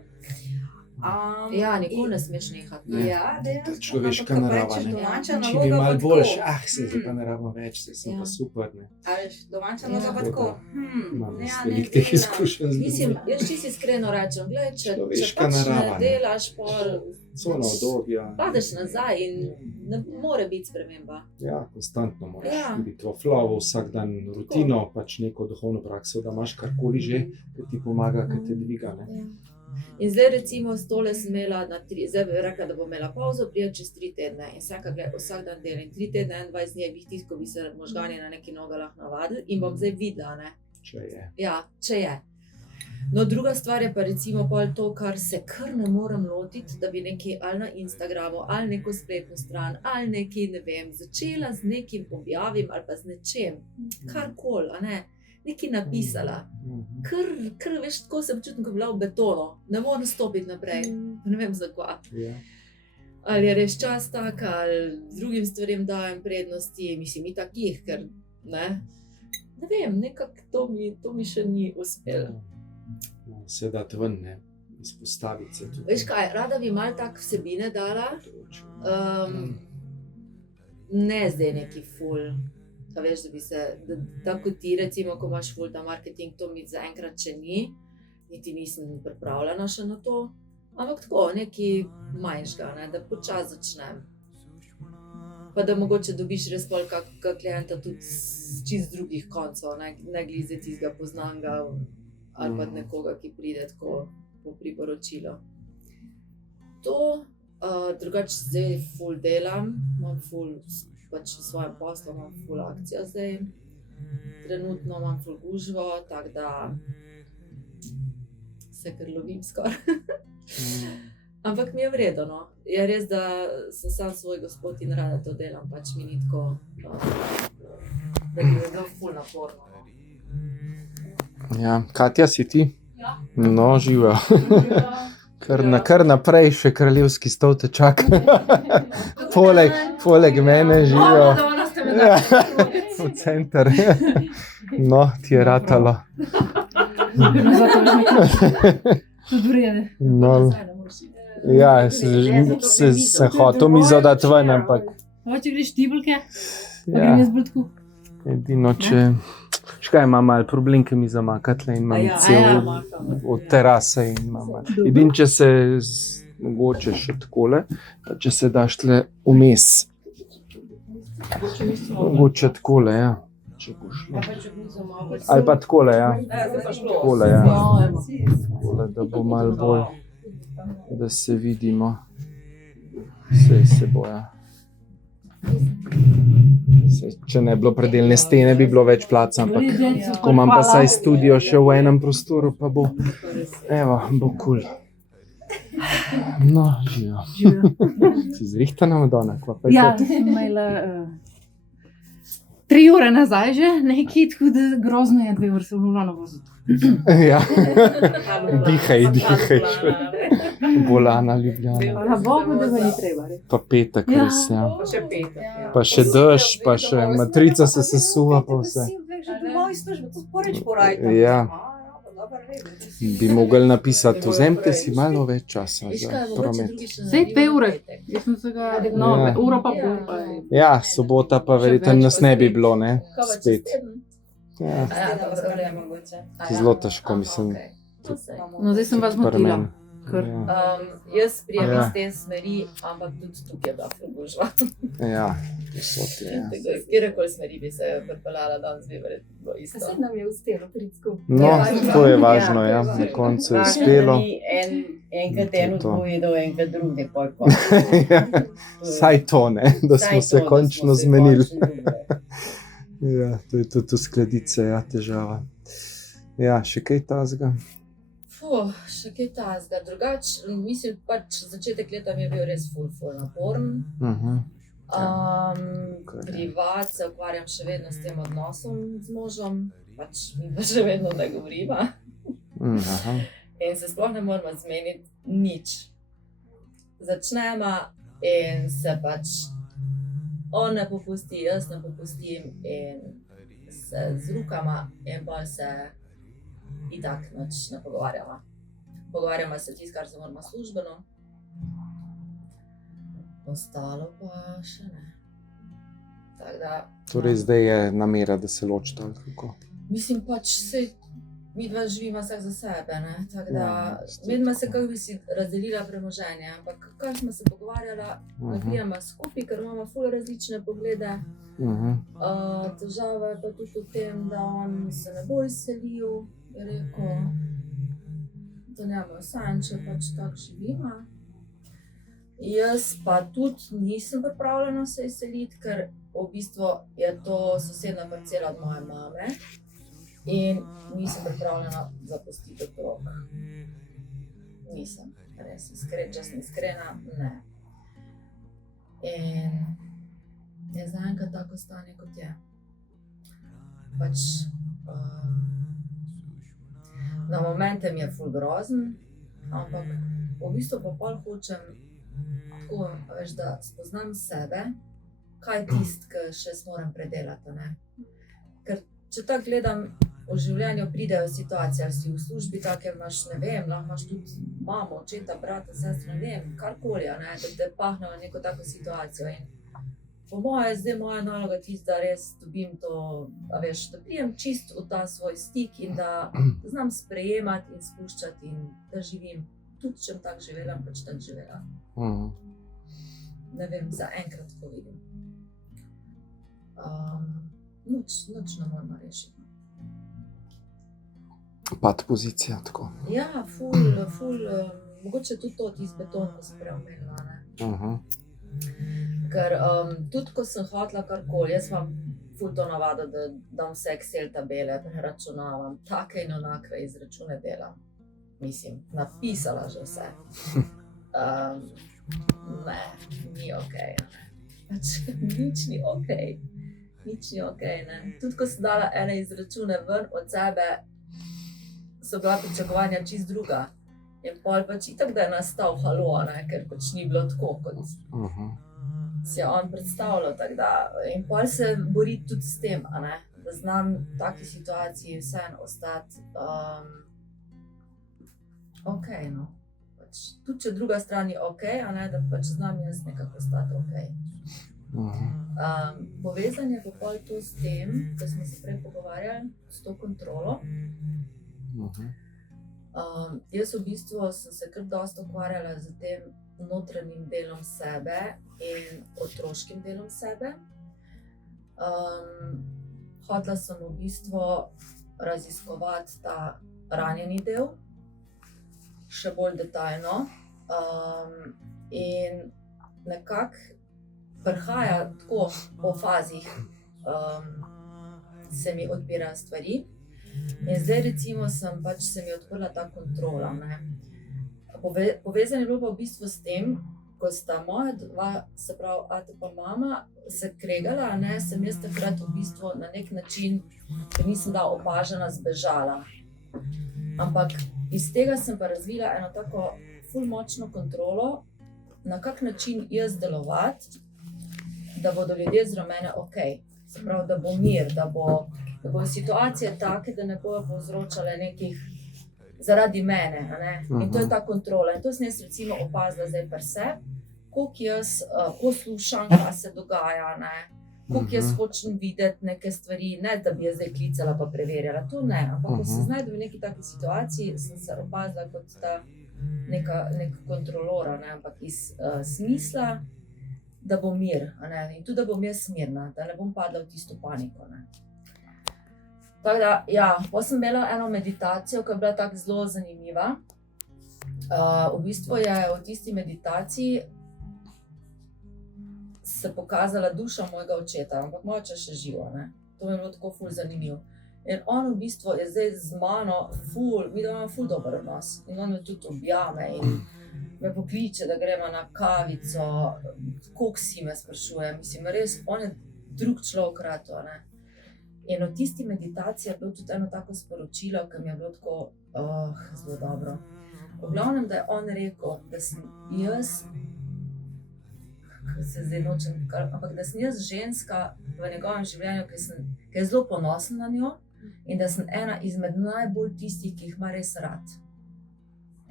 Ja, nikoli ne smeš nehati. Ja, dejansko. Človeška narava, ne? Domača Če naloga bi pa malo tako. boljš, se zdaj pa ne rabimo več, sem pa super, ne? Ali domača naloga pa tako. Imam veliko teh izkušenj. Mislim, jaz čisto iskreno rečem, gled, če Človeška pač narava, ne ne. delaš, pol Cona obdobja. padeš nazaj in ne more biti sprememba. Ja, konstantno moraš Ja. biti v flowu, vsak dan rutino, pač neko duhovno prakso, da imaš karkoli že, ki ti pomaga, ki te dviga, ne? Ja. In zdaj recimo s tole sem imela zdaj bi rekla, da bom imela pauzo, prije čez 3 tedne in vsak dan delam. 3 tedne, 21 dni je bih tisto, ko bi se možgani na neki noga lahko navadili in bom zdaj videla, ne. Če je. Ja, če je. No, druga stvar je pa recimo pol to, kar se kar ne morem lotiti, da bi nekaj ali na Instagramu, ali neko spletno stran, ali nekaj, ne vem, začela z nekim objavim ali pa z nečem, karkoli, a ne, nekaj napisala. Kar veš, tako se počutim, ko bi bila v betonu, ne morem stopiti naprej, ne vem zakaj. Ja. Ali je res čas tak, ali drugim stvarem dajem prednosti, mislim, itak jih, ker ne vem, nekako to mi še ni uspelo. Se dati ven, ne? Izpostaviti se tudi. Veš kaj, rada bi malo tak vsebine dala, ne zdaj neki ful, da veš, da bi se, tako ti recimo, ko imaš ful ta marketing, to mi zaenkrat še ni, niti nisem pripravljena še na to, ampak tako, neki manjšega, ne, da počas začnem. Pa da mogoče dobiš res pol kakega klienta tudi z čist drugih koncev, ne glize tistega poznanga, ali pa nekoga, ki pride tako po priporočilo. To, drugače zdaj ful delam, imam ful, pač v svojem poslu imam ful akcijo zdaj. Trenutno imam ful gužvo, tako da se kar lovim skoraj. Ampak mi je vredno, no. Je res, da sem sam svoj gospod in rada to delam, pač mi ni tako, da bi bilo ful naporno. Ja, Katja, si ti? Ja. No, živa. Kar naprej še kraljevski stol te čaka. Poleg mene živa. V center. No, ti je ratalo. Zato tudi vrede. No, ja, sem hotel mizo dati ven, ampak Če greš štibelke, pa ja, grem jaz bolj tako. edino če... Škaj imam malo problem, ker mi zamaka tle in imam cel od terase in imam malo. Edino, če se mogoče še takole, pa če se daš tle vmes. Mogoče takole, ja. Če bo šlo. Ali pa takole, ja. Takole, ja. Takole, da bo malo bolj, da se vidimo. Se boja. Če ne bi bilo predeljne stene, bi bilo več placa, ampak ko imam pa saj studio še v enem prostoru, pa bo, evo, bo kul. No, živo. Si zrihtana, Madonna, kva pa je Ja, to? sem imela 3 ure nazaj že, nekaj, tako da grozno je 2 ure se v Ljubljano voziti. Ja, dihaj. Bolana Ljubljana. Hvala Bogu, da ga ni treba. Pa petek, Ja. res, ja. Pa še petek. Ja. Pa še dež, pa še matrica se sesuva, pa vse. Ja. Bi mogli napisati, vzemite si malo več časa za promet. Sej 2 ure. Jaz sem se ga, no, Ja. uro pa pol. Pa je. Ja, sobota pa verjetno nas ne bi bilo, ne? Spet. Ja, zelo težko, mislim. No, zdaj sem vas Pri motila. meni. Ker Ja. Jaz prijem Ja. iz te smeri, ampak tudi tukaj je bila fubužva. Ja, povsod je, ja. Iz kjerkoli smeri bi se pripeljala danes, bi verjetno isto. Saj nam je uspelo priti skupaj. No, to je važno, ja. Na koncu je uspelo. Enkrat To je eno to. povedal, enkrat drugi. Ja, saj to, ne, da smo se končno zmenili. Ja, to je tudi uskladice, ja, težava. Ja, še kaj tazga? Še kaj tazga. Drugače, mislim, pač začetek leta mi je bil res ful naporen. Privat se ukvarjam še vedno s tem odnosom z možem, pač mi pa še vedno ne govoriva. Aha. In se sploh ne moramo zmeniti nič. Začnemo in se pač on ne popusti, jaz ne popustim in se zrukama in pa se itak nič ne pogovarjamo. Pogovarjamo se tisto, kar se moramo službeno. Ostalo pa še ne. Tako da, Torej zdaj je namera, da se ločita, ali kako? mislim pač, sej midva živima vsak za sebe, ne? Tako da, Ja, vidimo se, kako bi si razdelila premoženje, ampak kar smo se pogovarjala, ne prijema skupaj, ker imamo ful različne poglede. Težava je pa tudi v tem, da on se ne bo izselil, je rekel, da njemu je sanj, če pač tako živimo. Jaz pa tudi nisem pripravljena se izseliti, ker v bistvu je to sosedna parcela od moje mame in nisem pripravljena zapustiti otrok. Nisem, res, če sem iskrena, ne. In je zaenkrat tako stanje, kot je. Pač, na momente mi je ful grozen, ampak v bistvu pa pol hočem tako, veš, da spoznam sebe, kaj je tisto, ki še moram predelati, ne. Ker če tako gledam, v življenju pridejo situacije, ali si v službi take imaš, ne vem, lahko imaš tudi mamo, očeta, brata, sestro, ne vem, karkoli, ne, da te pahne v neko tako situacijo. In po moje je zdaj moja naloga tisto, da res dobim to, a veš, da prijem čisto v ta svoj stik in da znam sprejemati in spuščati in da živim. Tudi če bom tako živela, pač tako živela. Ne vem, za enkrat tako vidim. Nič ne moramo rešiti. Pad pozicija, tako. Ja, mogoče tudi to tisti beton, ko sem prej omenila, ne. Ker tudi ko sem hotela karkoli, jaz imam ful to navado, da dam vse Excel tabele, preračunavam, take in onakve izračune delam. Mislim, napisala že vse. Ne, ni okej, ne. Pač nič ni okej. Nič ni okej, ne. Tudi ko sem dala ene izračune ven od sebe, so bila pričakovanja čist druga. In pol pač itak, da je nastal halo, ne, ker pač ni bilo tako, kot si je on predstavljal, tako da. In pol se bori tudi s tem, a ne, da da znam v taki situaciji vseeno ostati ok. No. Pač, tudi če druga stran je ok, a ne, da pač znam jaz nekako ostati ok. Povezan je pa pol to s tem, ko smo se prej pogovarjali, s to kontrolo. Jaz v bistvu sem se kar dosta ukvarjala z tem notranjim delom sebe in otroškim delom sebe. Hotela sem v bistvu raziskovati ta ranjeni del, še bolj detaljno. In nekako prihaja tako po fazih, se mi odpirajo stvari. In zdaj recimo se mi odprla ta kontrola. Ne. Povezan je bilo pa v bistvu s tem, ko sta moja dva, se pravi ata pa mama, se kregala, ne, sem jaz takrat v bistvu na nek način, ker nisem bila opažena, zbežala. Ampak iz tega sem pa razvila eno tako ful močno kontrolo, na kak način jaz delovati, da bodo ljudje zraven mene ok. Se pravi, da bo mir, da bo situacije take, da ne bojo povzročale nekih zaradi mene. A ne? In to je ta kontrola. In to sem jaz recimo opazila zdaj pri sebi, koliko jaz poslušam, kaj se dogaja, ne? Koliko jaz hočem videti neke stvari, ne da bi jaz zdaj klicala pa preverjala, to ne. Ampak ko se znajdem v neki taki situaciji, sem se opazila kot ta nek kontrolor, ne? Ampak iz smisla, da bo mir, ne? In tudi da bom jaz mirna, da ne bom padla v tisto paniko. Ne? Tako da, ja, potem sem imela eno meditacijo, ki je bila tako zelo zanimiva. V bistvu je v tisti meditaciji se pokazala duša mojega očeta, ampak moj oče še živo, ne. To mi je bilo tako ful zanimivo. In on v bistvu je zdaj z mano mi imamo ful dober odnos. In on me tudi objame in me pokliče, da gremo na kavico, koliko si me sprašuje. Mislim, res, on je drug človek rato, ne. In v tisti meditaciji je bilo tudi eno tako sporočilo, ki mi je bilo tako, zelo dobro. V glavnem, da je on rekel, da sem jaz, ampak da sem jaz ženska v njegovem življenju, ki je zelo ponosen na njo in da sem ena izmed najbolj tistih, ki jih ima res rad.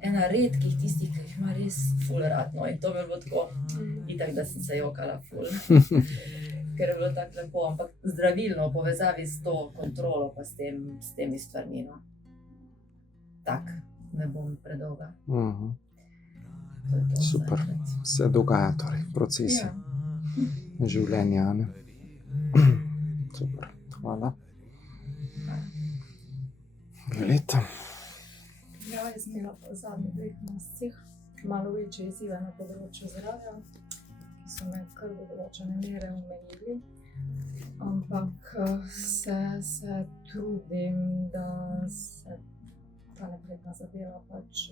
Ena redkih tistih, ki jih ima res ful rad. No. In to mi je bilo tako, itak, da sem se jokala ful. Ker je bilo tako lepo, ampak zdravilno v povezavi s to kontrolo pa s temi stvarmi. No. Tak, ne bom predolga. Super, se dogaja torej, procesi življenja, ne? Super, hvala. Violeta. Ja, jaz sem imela v zadnjih 2 mesecih malo večje izzive na področju zdravja, ki so me kar do določene mere omejili, ampak se trudim, da se ta napredna zadeva pač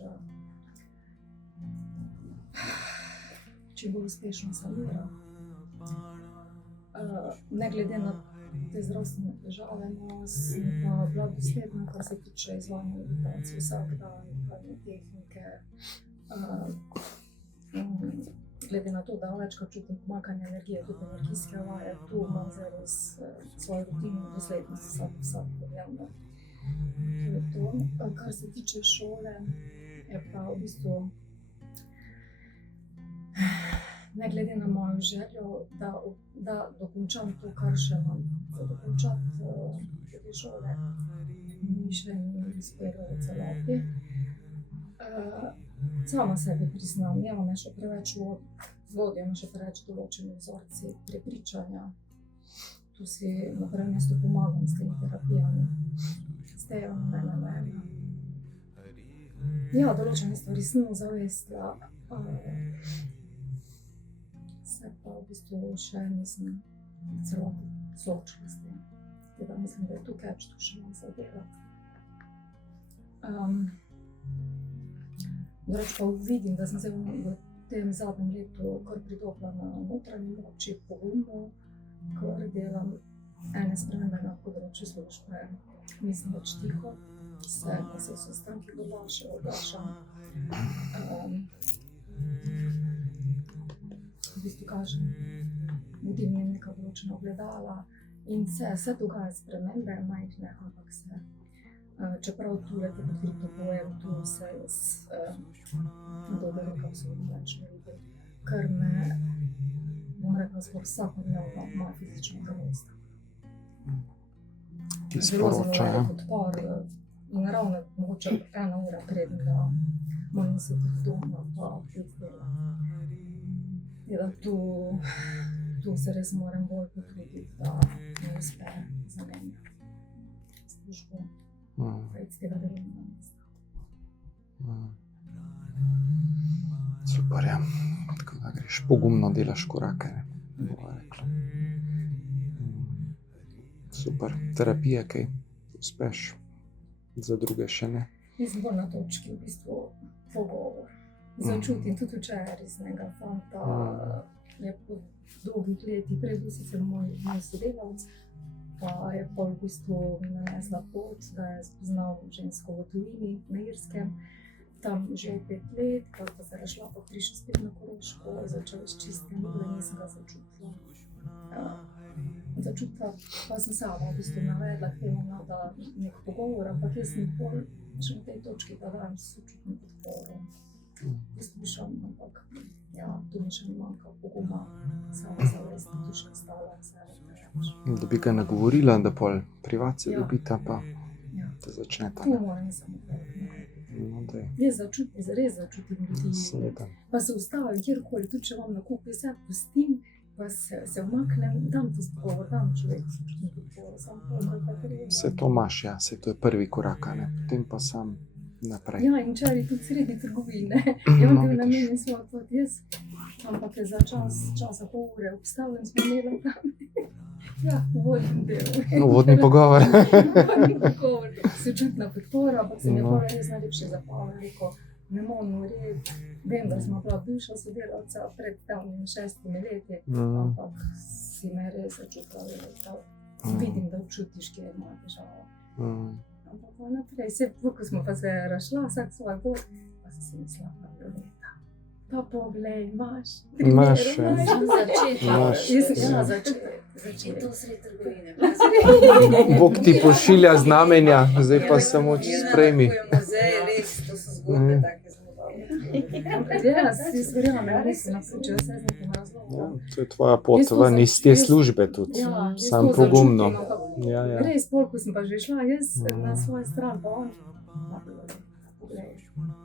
čim bolj uspešno sanira. Ne glede na te zdravstvene težave, no, sem pa bila dosledna, kar se tiče izvajanja meditacije vsak dan, hladne tehnike. Glede na to, da večkrat čutim pomanjkanje energije, tudi energijske vaje, tu imam zdaj res svojo rutino, doslednost vsak dan. To je to. Kar se tiče šole, je pa v bistvu ne glede na mojo željo, da dokončam to, kar še imam za dokončati te šole, mi še ni uspelo v celoti. Sama sebi priznam, ja, me še preveč vodijo, me še preveč določeni vzorci prepričanja. Tu si na prvem mestu pomagam s temi terapijami, stejo na mene. Ja, določene stvari sem zavestila, se pa v bistvu še nisem celoti soočila s tem. Teda mislim, da je tukaj tu še imam za delati. Drugače pa vidim, da sem se v tem zadnjem letu kar pridobila na notranji moči, pogumno, kar delam ene spremembe na področju službe. Nisem več tiho, se na vseh sestankih oglašam. V bistvu kažem, vidim neka določena ogledala In se dogaja spremembe, majhne, ampak se, čeprav tu leti pod kriptopojem, tu se jaz dobro rekla, absolutno več ne vidim, ker me, bom rekla, sploh vsakodnevno ima fizično zadovoljstvo. Ki Zelo sporoča, ja. velik odpor in ravno mogoče 1 ura preden, da moram se tudi doma pa dela. Da tu se res moram bolj potruditi, da mi uspe zamenjati službo, pa iz tega delovnega mesta. Super, ja. Tako da greš pogumno, delaš korake, ne, bova rekla. Super. Terapija, kaj uspeš, za druge še ne? Jaz sem bolj na točki v bistvu pogovor. Začutim tudi včeraj resnega fanta, je po dolgih letih, prej bil sicer moj sodelavec, pa je pol v bistvu mi nanesla pot, da je spoznal žensko v tujini na Irskem, tam že 5 let, pa se razšla, pa prišla spet na Koroško, začela s čistim, in nisem ga začutila. Začutila, pa sem sama v bistvu navedla k temu, da nek pogovor, ampak jaz sem bolj še na tej točki, da dajem sočutno podporo. Poslušam, ampak ja, tu mi še ne manjka poguma, sama zavest, tu še ostala vse več. Da bi ga nagovorila, da pol privat se Ja. dobita, pa Ja. te začneta. Tu moram samo povedati. No, daj, Jaz res začutim ljudi, seveda. pa se ustavim kjerkoli, tudi če vam na kup vse pustim, pa se umaknem, dam to pogovor, dam človeku sočutno podporo, samo povem, kaj treba. Vse to imaš, ja, saj to je prvi korak, a ne, potem pa sam naprej. Ja, in včeraj tudi sredi trgovine. No, Ja, on vidiš. namenil svoj pot jaz, ampak je za časa pol ure obstavljen, smo imeli tam. Ja, vodni del. Uvodni pogovor. Vodni pogovor, sočutna podpora, ampak se mi je No. bolj res najlepše zapalo, rekel, ne morem verjeti, vem, da smo bila bivša sodelavca pred davnimi 6 leti, ampak si me res začutila, da vidim, da občutiš, kje je moja težava. Ampak pa naprej, ko smo pa se razšla, vsak svoj pot, pa sem si mislila, Violeta, pa poglej, imaš. Imaš, primer, ja. Imaš. Ja, Začeti to sredi trgovine. Bog ti pošilja znamenja, zdaj pa samo sprejmi. Muzej, res, to so zgodbe take zelo dobre. Jaz verjamem, res se naključila vse z nekim Ja, razlogom. to je tvoja pot ven iz te službe tudi. Ja, jaz Sam to pogumno. začutim, ampak Ja, ja. res, pol, ko sem pa že šla, jaz na svojo stran, pa on, poglej,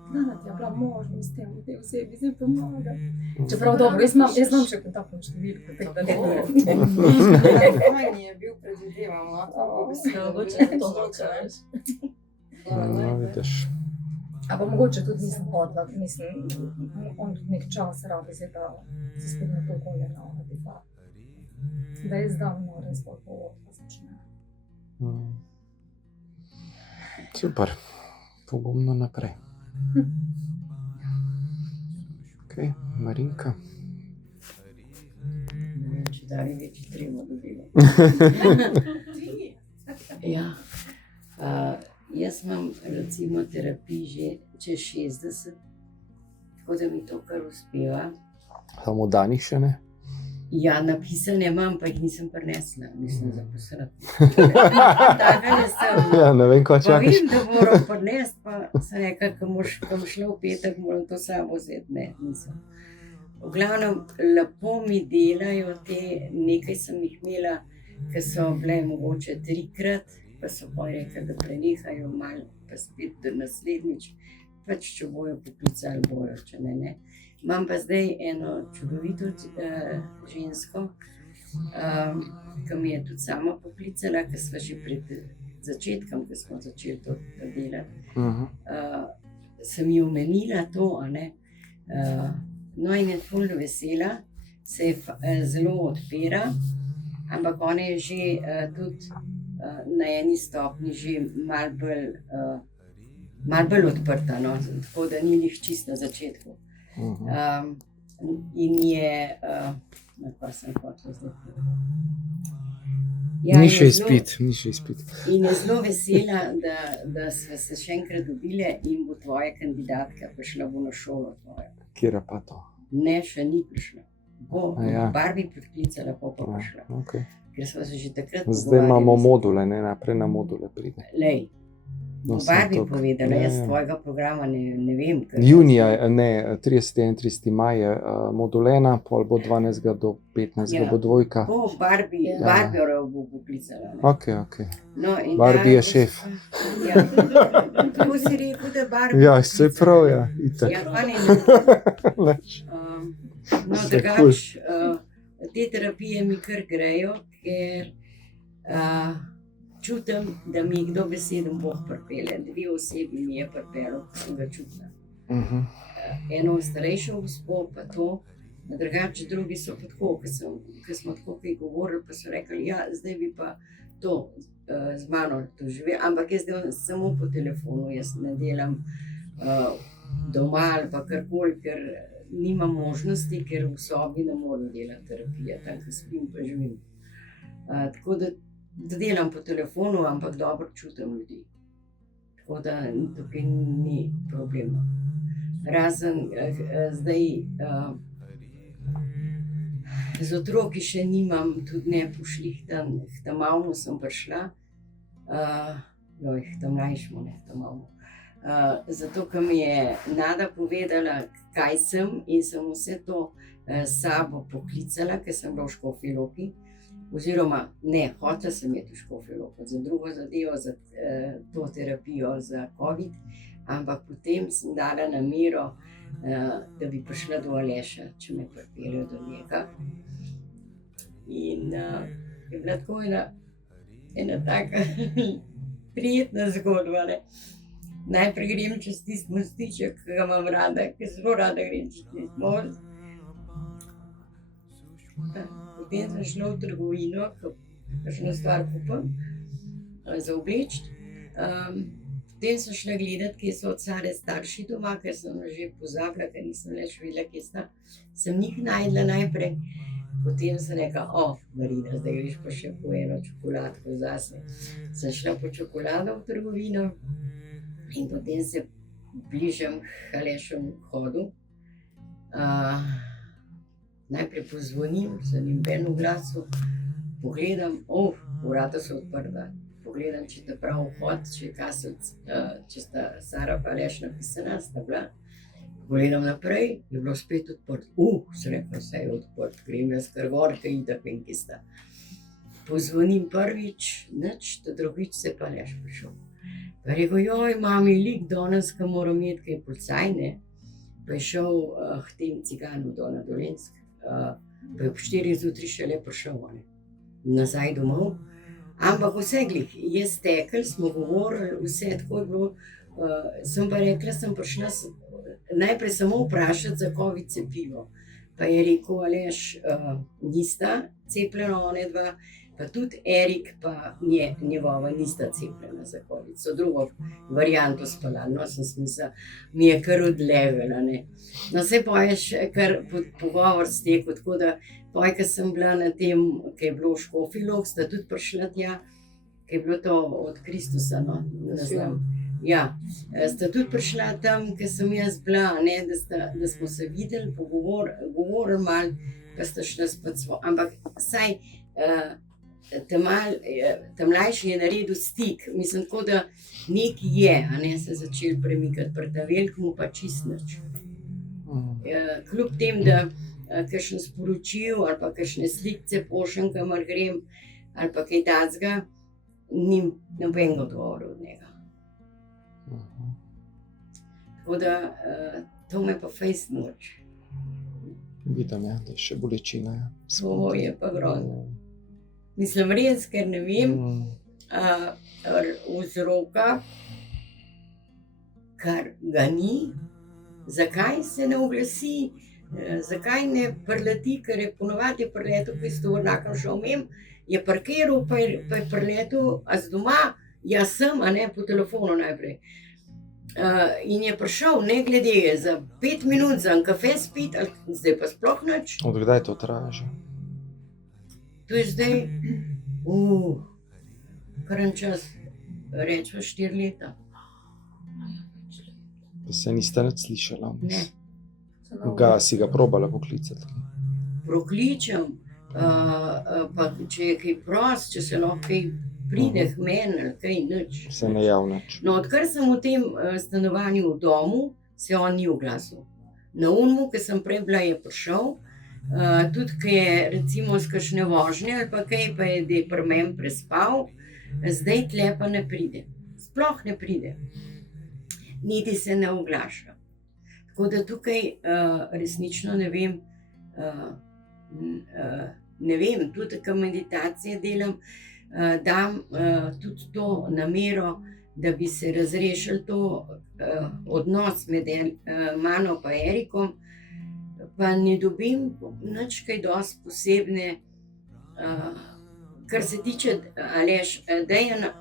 Nana ti je bila možnost s tem, v tej osebi, zdaj pomaga. Čeprav dobro, jaz imam še kontaktno številko, tako da ne morem. Fajn je bil, predvidevam, no. Mogoče to hoče, veš. No, vidiš. Ampak mogoče tudi nisem hodila, mislim, on tudi nek čas rabi, zdaj da se spet na to okolje navadi, pa da jaz dan res bolj povod, pa začne. Super, pogumno naprej. Ok, Marinka. Ne vem, če da večji tremo dobila. Ja. Jaz imam recimo terapij že čez 60, tako da mi to kar uspeva. Samo danih še ne? Ja, napisane imam, pa jih nisem prinesla, mislim za posrati. Takale sem. Ja, ne vem, kaj Pa čakaš. vem, da moram prinesti, pa sem rekla, ko bom šla v petek, moram to samo vzeti. Ne, nisem. V glavnem, lepo mi delajo te, nekaj sem jih imela, ki so bile mogoče 3-krat, pa so pa rekli, da prenehajo malo, pa spet do naslednjič. Pač, če bojo poklicali, bojo, če ne, ne. Imam pa zdaj eno čudovito žensko, ki mi je tudi sama poklicala, ki sva že pred začetkom, ko smo začeli to delati. Sem ji omenila to, a ne. No in je ful vesela, se je zelo odpira, ampak ona je že tudi na eni stopni že malo bolj odprta, no, tako da ni njih čist na začetku. In je, kaj sem hotela zdaj povedati? Ja, Ni je še zelo- izpit, ni še izpit. In je zelo vesela, da sva se še enkrat dobile in bo tvoja kandidatka prišla bo na šolo tvojo. Kjera pa to? Ne, še ni prišla. Bo Ja. Barbie priklicala, pa prišla. Okay. Ker smo se že takrat Zdaj imamo pogovarjali. module, ne, naprej na module pride. Lej, No, bo sem Barbie toliko- povedala, Ja, jaz ja. tvojega programa ne vem. ker- Junija, ne, 30. in 30. maj je modul 1, pol bo 12. do 15. Ja. bo dvojka. Bo Barbie, Ja. Barbie bo poklicala. ne. Ok. No, in Barbie ta je gospa- šef. Ja. Tako si rekel, da Barbie. Ja, se prav, ja, itak. Ja, pa ne. Leč. No, Se drugač, te terapije mi kar grejo, ker čutim, da mi je kdo beseden Bog pripelje. 2 osebi mi je pripeljal, ko sem ga čutila. Mhm. Eno starejšo gospo, pa to, drugače drugi so pa tako, ko smo tako kaj govorili, pa so rekli, ja, zdaj bi pa to z mano to živeli, ampak jaz delam samo po telefonu, jaz ne delam doma ali pa karkoli, ker nimam možnosti, ker v sobi ne morem delati terapije, tam, ko spim, pa živim. Tako da delam po telefonu, ampak dobro čutim ljudi. Tako da tukaj ni problema. Razen zdaj z otroki še nimam, tudi ne pošlihtan, htamavno sem prišla. Htamlajšmo, ne htamavno. Zato, ker mi je Nada povedala, kaj sem in sem vse to s sabo poklicala, ker sem bila v Škofji Loki. Oziroma, ne, hotela sem iti v Škofjo Loko za drugo zadevo, za to terapijo za COVID, ampak potem sem dala namero, da bi prišla do Aleša, če me pripeljejo do njega. In je bila tako ena taka prijetna zgodba. Ne. Najprej grem čez tisti mostiček, ki ga imam rada, ker zelo rada grem čez tisti most. Potem sem šla v trgovino, kakšno stvar kupim za obleči. Potem sem šla gledat, kje so od Sare starši doma, ker sem že pozabila, ker nisem več videla, kje sta. Sem njih najdla najprej. Potem sem rekla, Marina, zdaj greš pa še po eno čokoladko zase. Sem šla po čokolado v trgovino in potem se bližam k Alešovemu vhodu. Najprej pozvonim, z nobenim glasom, pogledam, vrata so odprta. Pogledam, če je prav vhod, če sta Sara pa Aleš napisana, sta bila. Pogledam naprej, je bilo spet odprt. Se rekla, vse je odprt, grem jaz kar gor, kaj itak in kje sta. Pozvonim prvič, nič, ta drugič se pa Aleš prišel. Pa je rekel, joj, mami, lik danes, ko moram imeti kaj polcajne. Pa je šel k tem ciganom dol na Dolensk. Pa je ob 4 zjutraj šele prišel, nazaj domov. Ampak vse glih, je stekel, smo govorili, vse tako je bilo. Sem pa rekla, sem prišla najprej samo vprašati za COVID cepivo. Pa je rekel, Aleš, nista cepljena one dva, pa tudi Erik pa njegova nista cepljena za COVID. So drugo varianto spala, no sem smisla, mi je kar odlevela, ne. No, se poješ, kar pogovor stekel, tako da pojka sem bila na tem, ki je bilo v Škofji Lok, sta tudi prišla tja, ki je bilo to od Kristusa, no, ne znam. Ja, sta tudi prišla tam, ki sem jaz bila, ne, da smo se videli, govorili malo, pa sta šla spat svoj. Ampak saj ta mlajši je naredil stik, mislim, tako da nekaj je, a ne, se začeli premikati, pri ta velikemu pa čist nič. Kljub tem, da kakšen sporočil ali pa kakšne slikce pošljem, kamor grem, ali pa kaj tacga, ni nobenega odgovora od njega. Tako da to me pa fejst moč. Vidim, ja, da je še bolečina. Ja. To je pa grozno. Mislim, res, ker ne vem vzroka, kar ga ni, zakaj se ne oglasi, zakaj ne prleti, ker je ponovadi prletel, ki s tovornjakom šel mem, je parkiral, pa je prletel, a z doma, jaz sem, a ne, po telefonu najprej. In je prišel, ne glede, za 5 minut za en kafe spit, zdaj pa sploh nič. Od kdaj to traja že? To je zdaj, kar en čas, rečemo 4 leta. Da se niste nič slišala. Ne. Si ga probala poklicati? prokličem, pa če je kaj prost, če se lahko kaj pride k meni ali kaj nič. Se ne javnač. No, odkar sem v tem stanovanju v domu, se on ni oglasil. Na Unmu, ki sem prej bila, je prišel, tudi ki je recimo z kakšne vožnje ali pa kaj, pa je da je pri meni prespal, zdaj tle pa ne pride. Sploh ne pride. Niti se ne oglaša. Tako da tukaj resnično ne vem, tudi ko meditacije delam, dam tudi to namero, da bi se razrešil to odnos med mano pa Erikom, pa ne dobim nič kaj dosti posebne, kar se tiče Aleš, Dejana,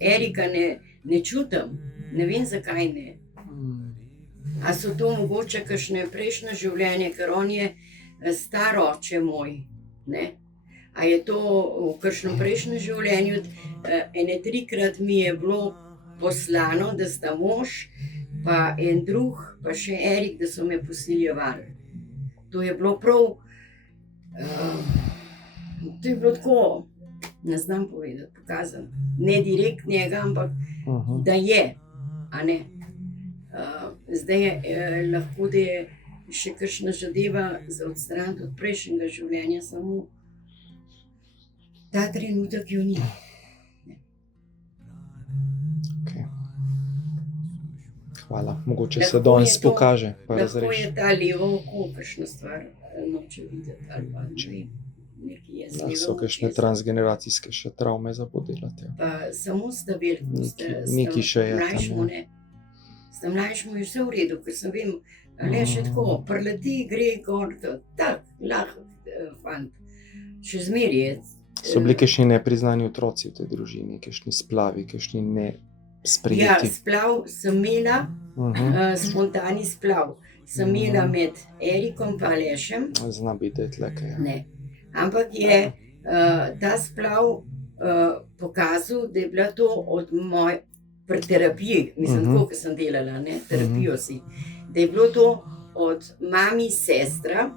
Erika ne čutim, ne vem zakaj ne. A so to mogoče kakšne prejšnje življenje, ker on je star oče moj, ne? A je to v kakšnem prejšnjem življenju, ene 3-krat mi je bilo poslano, da sta mož, pa en drug, pa še Erik, da so me posiljevali. To je bilo prav, to je bilo tako, ne znam povedati, pokazano. Ne direkt njega, ampak da je, a ne. Zdaj je lahko, da je še kakšna zadeva za odstraniti od prejšnjega življenja, samo ta trenutek jo ni. Okay. Hvala. Mogoče se Lahko danes je to- pokaže, pa Lahko razreši. je ta levo oko kakšna stvar, noče videti ali pa ne vem, nekaj je z Ali levo so kakšne očesom. transgeneracijske še travme zapodelati. Ja. Pa samo sta veliko, Nekaj še je tam, mlajšmu ja. ne. Sta mlajšmu je vse v redu, ker sem vem, le še tako, prleti, gre gor, tak, lahko fant. Še zmeri je. So bili kakšni nepriznani otroci v tej družini, kakšni splavi, kakšni Ja, nesprejeti. splav sem imela, spontani splav. Sem imela med Erikom pa Alešem, Zna biti, da je tle kaj. Ja. ne. Ampak je ta splav pokazal, da je bila to od moje, pri terapiji, mislim, tako, ko sem delala, ne, terapijo si, da je bilo to od mami sestra,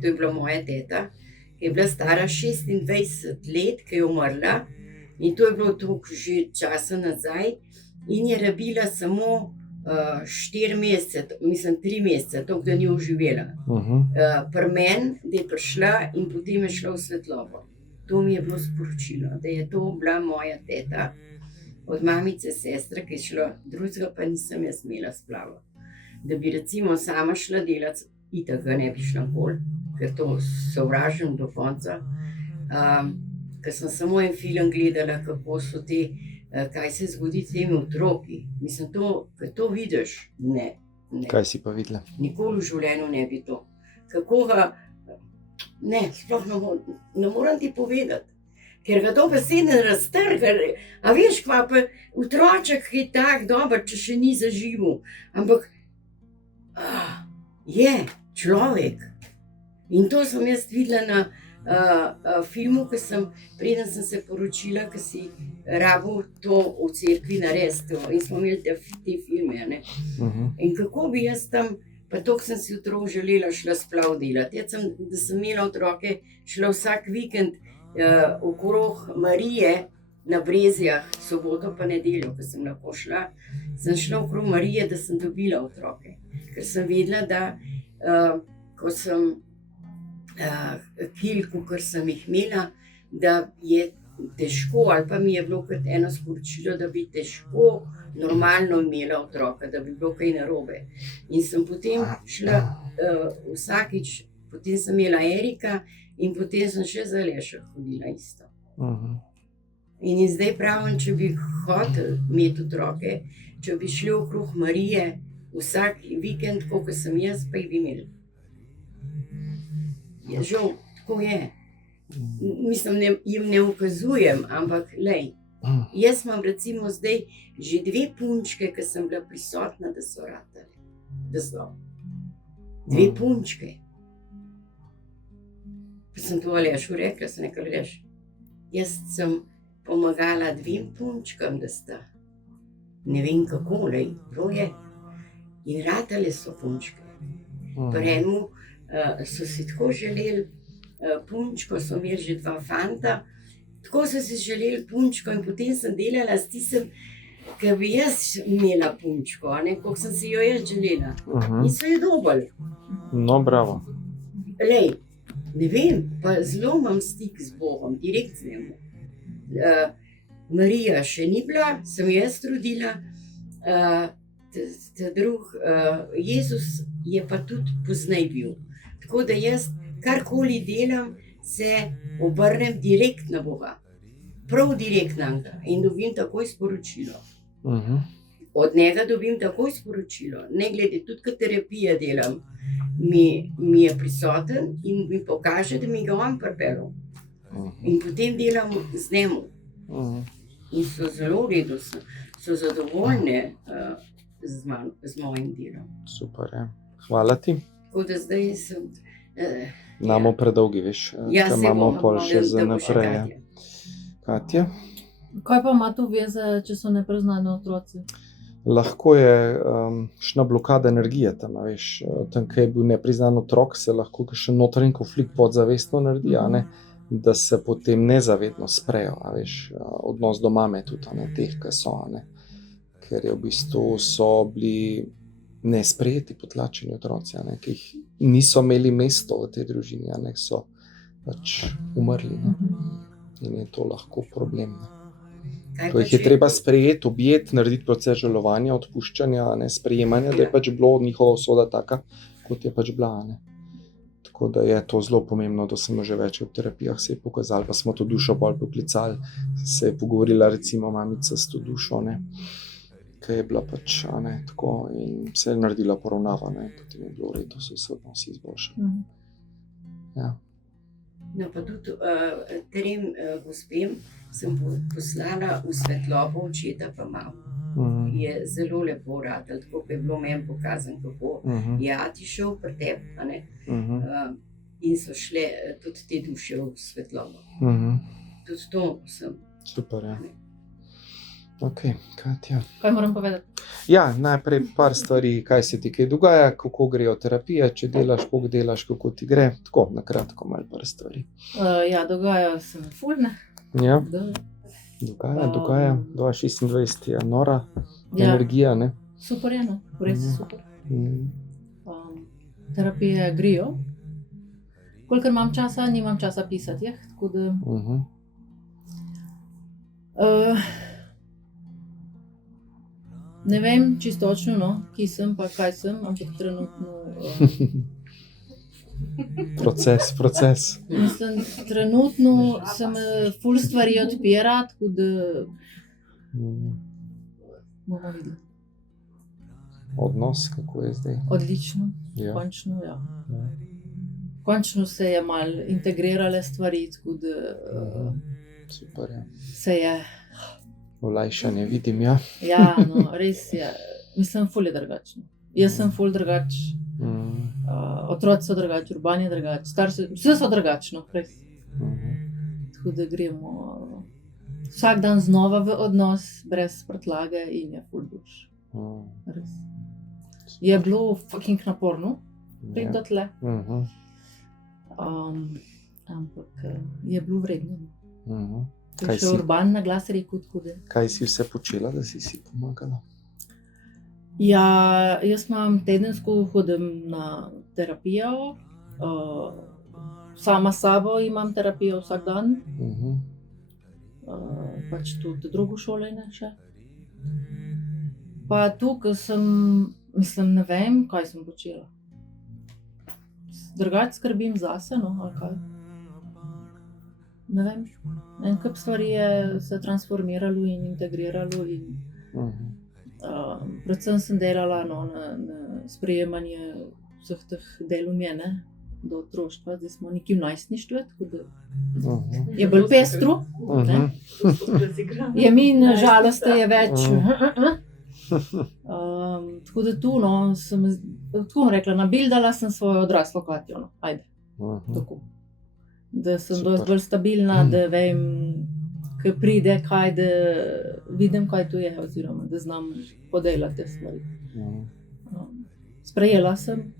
to je bila moja teta, ki je bila stara 26 let, ki je umrla, in to je bilo toliko že časa nazaj, in je rabila samo 4 mesece, mislim 3 mesece, toliko, da ni oživela. Pri meni, da je prišla in potem je šla v svetlobo. To mi je bilo sporočilo, da je to bila moja teta, od mamice sestra, ki je šla, drugega pa nisem jaz imela splava. Da bi recimo sama šla delati, itak ga ne bi šla nikoli, ker to sovražim do konca. Ker sem samo en film gledala, kako so te, kaj se zgodi s temi otroki. Mislim, ko to vidiš, ne. Kaj si pa videla? Nikoli v življenju ne bi to. Kako ga, ne, sploh ne moram ti povedati. Ker ga to beseden raztrga. A veš, kva pa otroček je tak dober, če še ni zaživel. Ampak je človek. In to sem jaz videla na filmu, preden sem se poročila, ki si rabil to v cerkvi narediti. In smo imeli te filme. Ne? In kako bi jaz tam, pa to sem si otrok želela, šla splav delati. Jaz sem, da sem imela otroke, šla vsak vikend okrog Marije na Brezjah, soboto pa nedeljo, ko sem lahko šla, sem šla okrog Marije, da sem dobila otroke. Ker sem vedela, da ko sem kilku, kar sem jih imela, da je težko, ali pa mi je bilo kot eno sporočilo, da bi težko normalno imela otroka, da bi bilo kaj narobe. In sem potem šla vsakič, potem sem imela Erika in potem sem še za Aleša hodila isto. In zdaj pravim, če bi hotel imeti otroke, če bi šli okrog Marije vsak vikend, kot sem jaz, pa jih bi imeli. Je žal, tako je. Mislim, jim ne ukazujem, ampak lej, jaz imam recimo zdaj že 2 punčke, ki sem bila prisotna, da so ratale. Da so. 2 punčke. Pa sem to Alešu rekla, sem nekaj Aleš. Jaz sem pomagala 2 punčkam, da sta. Ne vem kako, lej, prav je. In ratale so punčke. Pri enemu so si tako želeli punčko, so imeli že 2 fanta. Tako so si želeli punčko in potem sem delala s tistem, ki bi jaz imela punčko, koliko sem si jo jaz želela. In so jo dobili. No, bravo. Lej, ne vem, pa zelo imam stik z Bogom, direkt z njim. Marija še ni bila, sem jaz rodila. Jezus je pa tudi poznej bil. Tako da jaz karkoli delam, se obrnem direkt na Boga. Prav direkt na njega in dobim takoj sporočilo. Od njega dobim takoj sporočilo. Ne glede, tudi kad terapija delam, mi je prisoten in mi pokaže, da mi ga on pripeljal. In potem delam z njemu. In so zelo v redu, so zadovoljne z mojim delom. Super, ja. Hvala ti. Tako da zdaj sem... Namo predolgi, veš, Ja, da se imamo bom, pol še za da bo še naprej. Ja. Katja. Katja? Kaj pa ima to veze, če so nepreznani otroci? Lahko je šna blokada energije tam, a veš, tam, kaj je bil nepriznan otrok, se lahko še notranji konflikt podzavestno naredi, a ne, da se potem nezavedno sprejo, a veš, odnos do mame tudi, a ne, teh, ki so, a ne, ker je v bistvu so bili nesprejeti potlačeni otroci, a ne, ki jih niso imeli mesto v tej družini, a ne, so pač umrli, ne, in je to lahko problem, ne. To jih je treba sprejeti, objeti, narediti proces žalovanja, odpuščanja, ne, sprejemanja, da je pač bilo njihova usoda taka, kot je pač bila, ne. Tako da je to zelo pomembno, da smo že več v terapijah se je pokazali, pa smo to dušo bolj poklicali, se je pogovorila recimo mamica s to dušo, ne, ki je bila pač, a ne, tako in se je naredila poravnava, ne, potem je bilo v redu, so se odnosi izboljšali. Ja. No, pa tudi trem gospem sem poslala v svetlobo očeta pa mamo. Je zelo lepo radil, tako je bilo meni pokazano, kako je Ati šel pri tebi, a ne. In so šle tudi te duše v svetlobo. Tudi to sem. Super, ja. Ok, Katja. Kaj moram povedati? Ja, najprej par stvari, kaj se ti kaj dogaja, kako grejo terapije, če delaš, koliko delaš, kako ti gre, tako na kratko malo par stvari. Ja, dogajajo se ful, ne? Ja, Da, dogaja, 2026 je nora Ja. energija, ne? super je, no, res je super. Mm. Terapije grijo. Kolikor imam časa, nimam časa pisati, tako da... Ne vem čisto točno, no, ki sem pa kaj sem, ampak trenutno... Proces. Mislim, trenutno se me ful stvari odpira, tako da bomo videli. Odnos, kako je zdaj? Odlično, Ja. končno, ja. Ja. Končno se je malo integrirale stvari, tako da Super, ja. se je, Olajšanje vidim, ja. ja, no, res je, mislim, ful je drugačno. Jaz sem ful drugač, otroci so drugači, Urban je drugač, starši, vse so drugačno, res. Tako da gremo vsak dan znova v odnos, brez prtljage in je ful boljš. Res. Je bilo fucking naporno, priti do tle, ampak je bilo vredno. Ker Kaj še si? Urban na glas rekel, tako da. Kaj si vse počela, da si pomagala? Ja, jaz imam tedensko hodim na terapijo, sama s sabo imam terapijo vsak dan, pač tudi drugo šolanje še. Pa tukaj sem, mislim, ne vem, kaj sem počela. Drugače skrbim zase, no, ali kaj. Ne vem, en kup stvari je se transformiralo in integriralo in predvsem sem delala na sprejemanje vseh teh delov mene do otroštva, zdaj smo nekje v najstništvu, tako da je bolj pestro, ne. Je min žalosti je več. Tako da tu, no, tako bom rekla, nabildala sem svojo odraslo Katjo, no, ajde, tako. Da sem dosti bolj stabilna, da vem, ko pride, kaj, da vidim, kaj to je, oziroma da znam podelati te stvari. Sprejela sem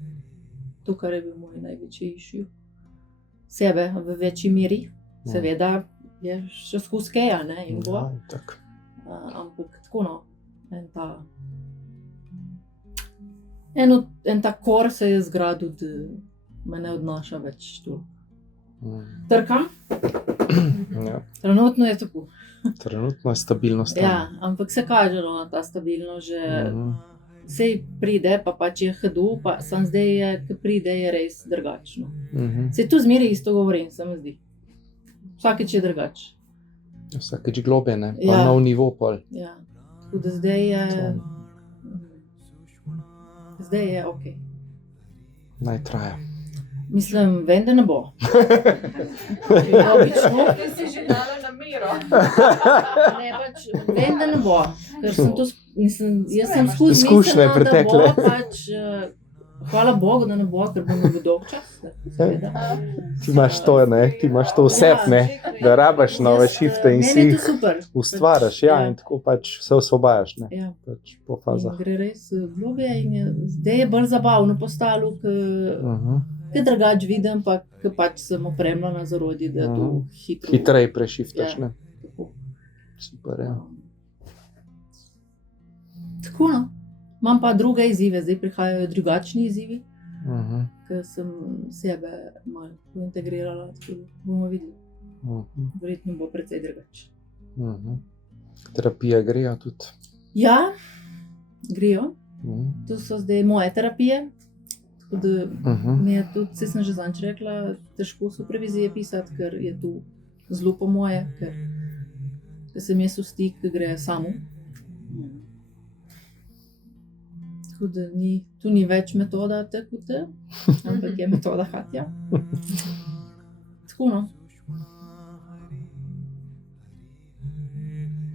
to, kar je bil moj največji issue. sebe v večji meri. Seveda je še skozi keja, ne, in bo. Ja, tak. Ampak tako no, en ta kor se je zgradil, da me ne odnaša več tu. Trkam, Ja. trenutno je tako. Trenutno je stabilnost. Ja, ampak se kaže no, ta stabilnost, že sej pride, pa pač je hodu, pa sam zdaj je, ko pride, je res drugačno. Sej tu zmeraj isto govorim, se mi zdi. Vsakič je drugač. Vsakeč globe, ne? Pa Ja. nov nivo pol. Ja, tako da zdaj je, okej. Naj traja. Mislim, vem, da ne bo. Obično. Ti si že dala namero. Ne, pač, vem, da ne bo. Ker sem to, mislim, jaz sem skozi Izkušnje mislila, da pretekle. bo pač, hvala Bogu, da ne bo, ker bomo v dolg čas. Seveda. Ti imaš to, ne? Ti imaš to vse, ne? Da rabaš nove šifte in si Meni je jih to super. ustvaraš, ja, Ja. in tako pač se osvobajaš, ne? Ja. Pač po In fazah. gre res globje in zdaj je bolj zabavno postalo, ker drugač vidim, pa ker pač sem opremljena z orodji, da to hitro. Hitreje prešiftaš, Ja. ne? Super, ja. Tako no. Imam pa druge izzive, zdaj prihajajo drugačni izzivi, ker sem sebe malo integrirala, tako da bomo videli. Verjetno bo precej drugače. Terapije grejo tudi. Ja, grejo. To so zdaj moje terapije. Tako da mi je tudi, saj sem že zanč rekla, težko supervizije pisati, ker je to zelo po moje, ker sem jaz v stik, ki gre samo. Tako da tu ni več metoda TQT, ampak je metoda Hatja. Tako no.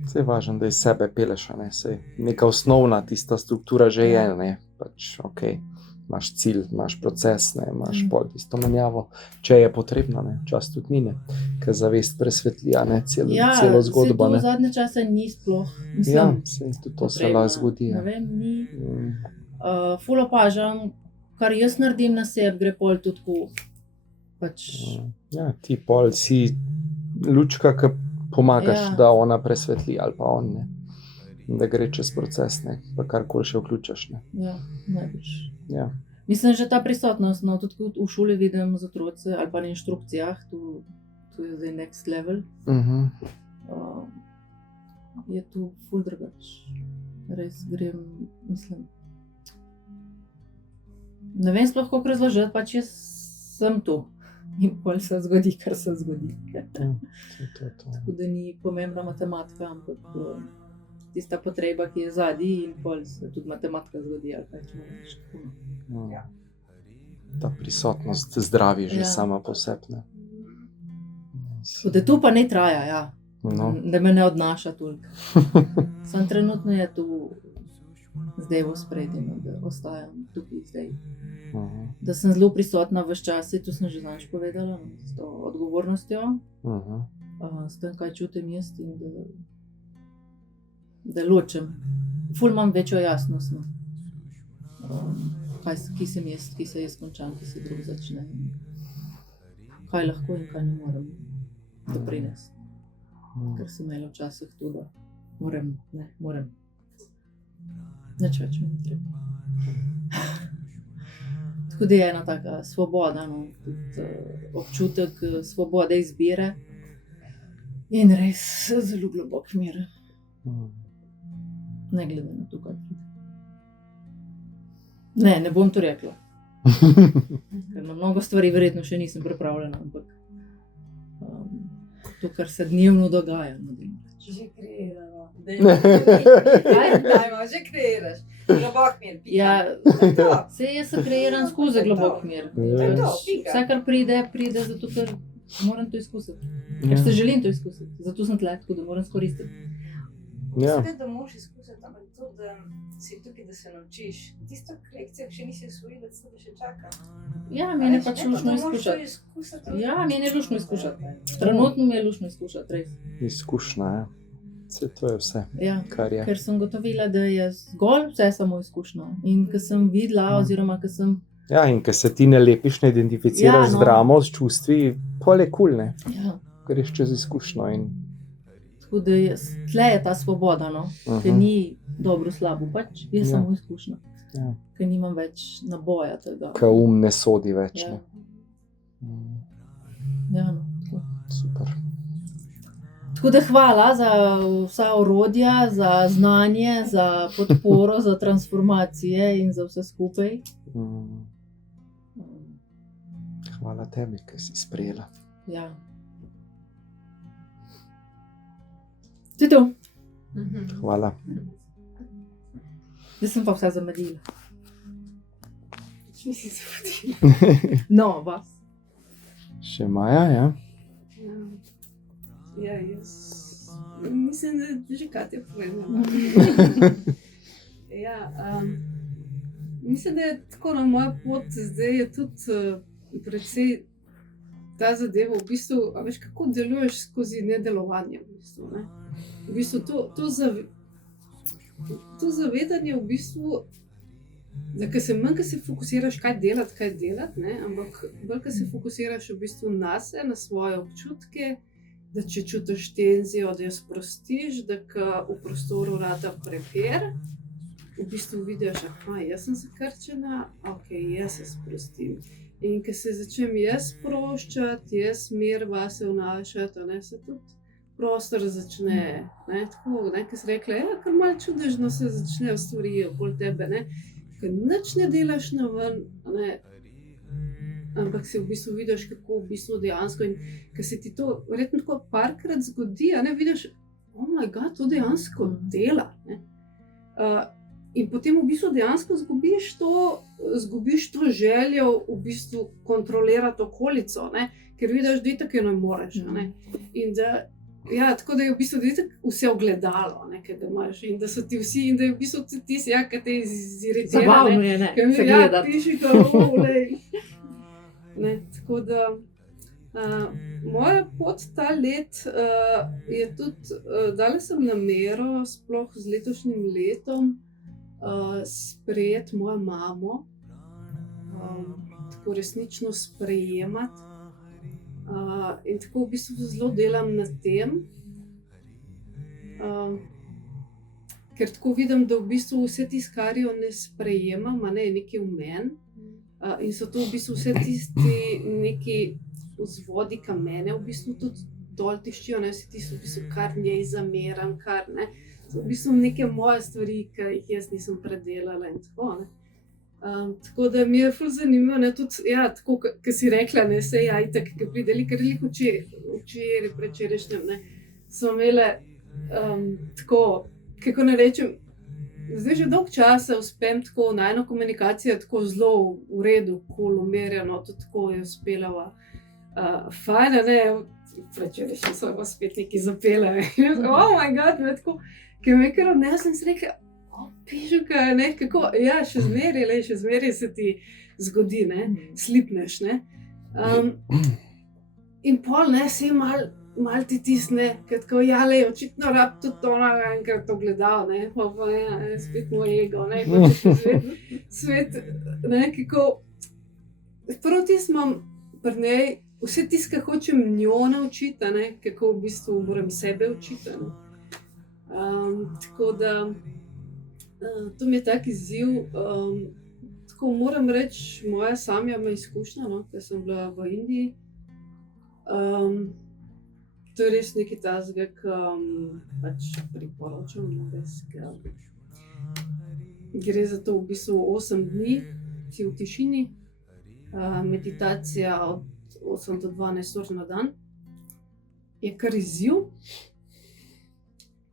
Vse je važno, da iz sebe peleš, a ne? Saj neka osnovna tista struktura že je, ne? Pač, okej. Imaš cilj, imaš proces, ne, imaš pol tisto menjavo, če je potrebna, ne, čas tudi ni, ne, ker zavest presvetli, a ne, celo zgodbo, Ja, ne. v zadnje čase ni sploh, Ja, mislim, saj tudi to se potrebno. lahko zgodi, Ne ja. vem, ni. Ful opažam, kar jaz naredim na sebi, gre pol tudi tako, pač, Ja, ti pol si lučka, ki pomagaš, Ja. da ona presvetli, ali pa on, ne, da gre čez proces, ne, pa karkoli še vključaš, ne. ja, najbrž. Ja. Mislim, že ta prisotnost, no, tudi kot v šoli vidim z otroci ali pa na inštrukcijah, to je zdaj next level, je tu ful drugač. Res grem, mislim, ne vem sploh, kako razložiti, pač jaz sem tu in pol se zgodi, kar se zgodi. To. Tako da ni pomembna matematika, ampak tista potreba, ki je zadnji, in pol se tudi matematika zgodi, ali kaj če rečeš. Ja. Ta prisotnost zdravi že Ja. sama po sebi, ne. Tako da tu pa ne traja, ja. No. Da me ne odnaša toliko. Sam trenutno je tu zdaj v ospredju, no, da ostajam tukaj zdaj. Da sem zelo prisotna ves čas, to sem že znaš povedala, no, s to odgovornostjo, s tem, kaj čutim jaz in da ločem. Ful imam večjo jasnost, no. Ki sem jaz, ki se jaz končam, ki se drug začne. Kaj lahko in kaj ne morem doprinesti. Ker sem imela včasih to, da moram. Nič več mi ne treba. Tako da je ena taka svoboda, no, tudi občutek svobode izbire in res zelo globok mir. Ne glede na to, kaj pride. Ne bom to rekla. Ker na mnogo stvari verjetno še nisem pripravljena, ampak to, kar se dnevno dogaja. Že kreiramo. Kaj? Že kreiraš. Globok mir. Ja, saj jaz se kreiram skozi globok mir. Vse, kar pride, zato ker moram to izkusiti. Ker se želim to izkusiti. Zato sem tle, tako da moram izkoristiti. Ja. Mislim, da moraš izkusiti, ampak to, da si tukaj, da se naučiš. Tisto lekcijo, ki še nisi osvojila, da se še čaka. Ja, meni je pač luštno izkušati. Ja, meni je luštno izkušati. Trenutno mi je luštno izkušati, res. Izkušnja, ja. Vse to je vse, Ja, kar je. ker sem gotovila, da je zgolj vse samo izkušnja. In ko sem videla, oziroma ko sem Ja, in ker se ti ne lepiš, ne identificiraš Ja, no. z dramo, s čustvi, pol je kul, ne, Ja. greš čez izkušnjo in Tako da tle je ta svoboda, no? Ker ni dobro slabo, pač je samo izkušnja. Ja. Ker nimam več naboja tega. ka ne sodi več, Ja. ne. Ja, no, tako. Super. Tako da hvala za vsa orodja, za znanje, za podporo, za transformacije in za vse skupaj. Hvala tebi, ki si sprejela. Ja. To je to. Hvala. Zdaj sem pa vse zamedila. Nisi zavodila. No, vas. Še Maja, ja? Ja, jaz mislim, da že Katja povedala. Ja, mislim, da je tako na moja pot, zdaj je tudi precej ta zadeva, v bistvu, a veš, kako deluješ skozi nedelovanje, v bistvu, ne? V bistvu to zavedanje, v bistvu, da manj, ko se fokusiraš, kaj delati, ne? Ampak bolj, ko se fokusiraš v bistvu nase, na svoje občutke, da če čutiš tenzijo, da jo sprostiš, da v prostoru rata prepir, v bistvu vidiš, jaz sem zakrčena, ok, jaz se sprostim. In ko se začnem jaz sproščati, jaz mir vase vnašati, se tudi prostor začne, ne, tako, ne, ko si rekla, ja, kar malo čudežno se začnejo stvari okoli tebe, ne, ko nič ne delaš na ven, ne, ampak se v bistvu vidiš, kako v bistvu dejansko in ko se ti to verjetno tako parkrat zgodi, ne, vidiš, oh my god, to dejansko dela, ne. In potem v bistvu dejansko zgubiš to željo v bistvu kontrolirati okolico, ne, ker vidiš, da itak jo ne moreš, ne, in da ja, tako da je v bistvu vse ogledalo, ne, ki ga imaš in da so ti vsi in da je v bistvu tudi tisti, ja, ki te iziritira, Zabavno je, ne, se gledati. Piši to, ne, tako da moja pot ta let je tudi, dala sem namero, sploh z letošnjim letom, sprejeti mojo mamo, tako resnično sprejemati. In tako v bistvu zelo delam na tem, ker tako vidim, da v bistvu vse tisto, kar jo ne sprejemam, je nekaj v meni, in so to v bistvu vse tisti neki vzvodi, ki mene v bistvu tudi dol tiščijo, ne, vse tisto v bistvu, kar njej zameram, kar ne, so v bistvu neke moje stvari, ki jih jaz nisem predelala in tako, ne. Tako da mi je ful zanimivo, ne, tudi, ja, tako, kot si rekla, ne, sej, ja, itak, ki pride, ker včeraj, predvčerajšnjem, ne, smo imele, tako, kako ne rečem, zdaj že dolgo časa uspem tako najino komunikacijo tako zelo v redu, umerjeno, tudi tako je uspelava, fajn, ne, predvčerajšnjem smo pa spet nekaj zapele, oh my god, ne, tako, ki me kar odnesem, sem rekla, pižuka, ne, kako, ja, še zmeraj se ti zgodi, ne, slipneš, ne. In pol, ne, se mal ti tisne, ker tako, ja, lej, očitno rab tudi ona enkrat to gledal, ne, pa ja, spet moj ego, ne, pa svet, ne, kako, prvo tisto imam pri njej, vse tisto, kar hočem njo naučiti, ne, kako v bistvu moram sebe učiti, ne. Tako da, to mi je tak izziv, tako moram reči, moja Samja ima izkušnja, no, ker sem bila v Indiji. To je res nekaj takega, ki pač priporočam, no, res, gre za to v bistvu 8 dni, si v tišini, meditacija od 8 do 12 ur na dan, je kar izziv.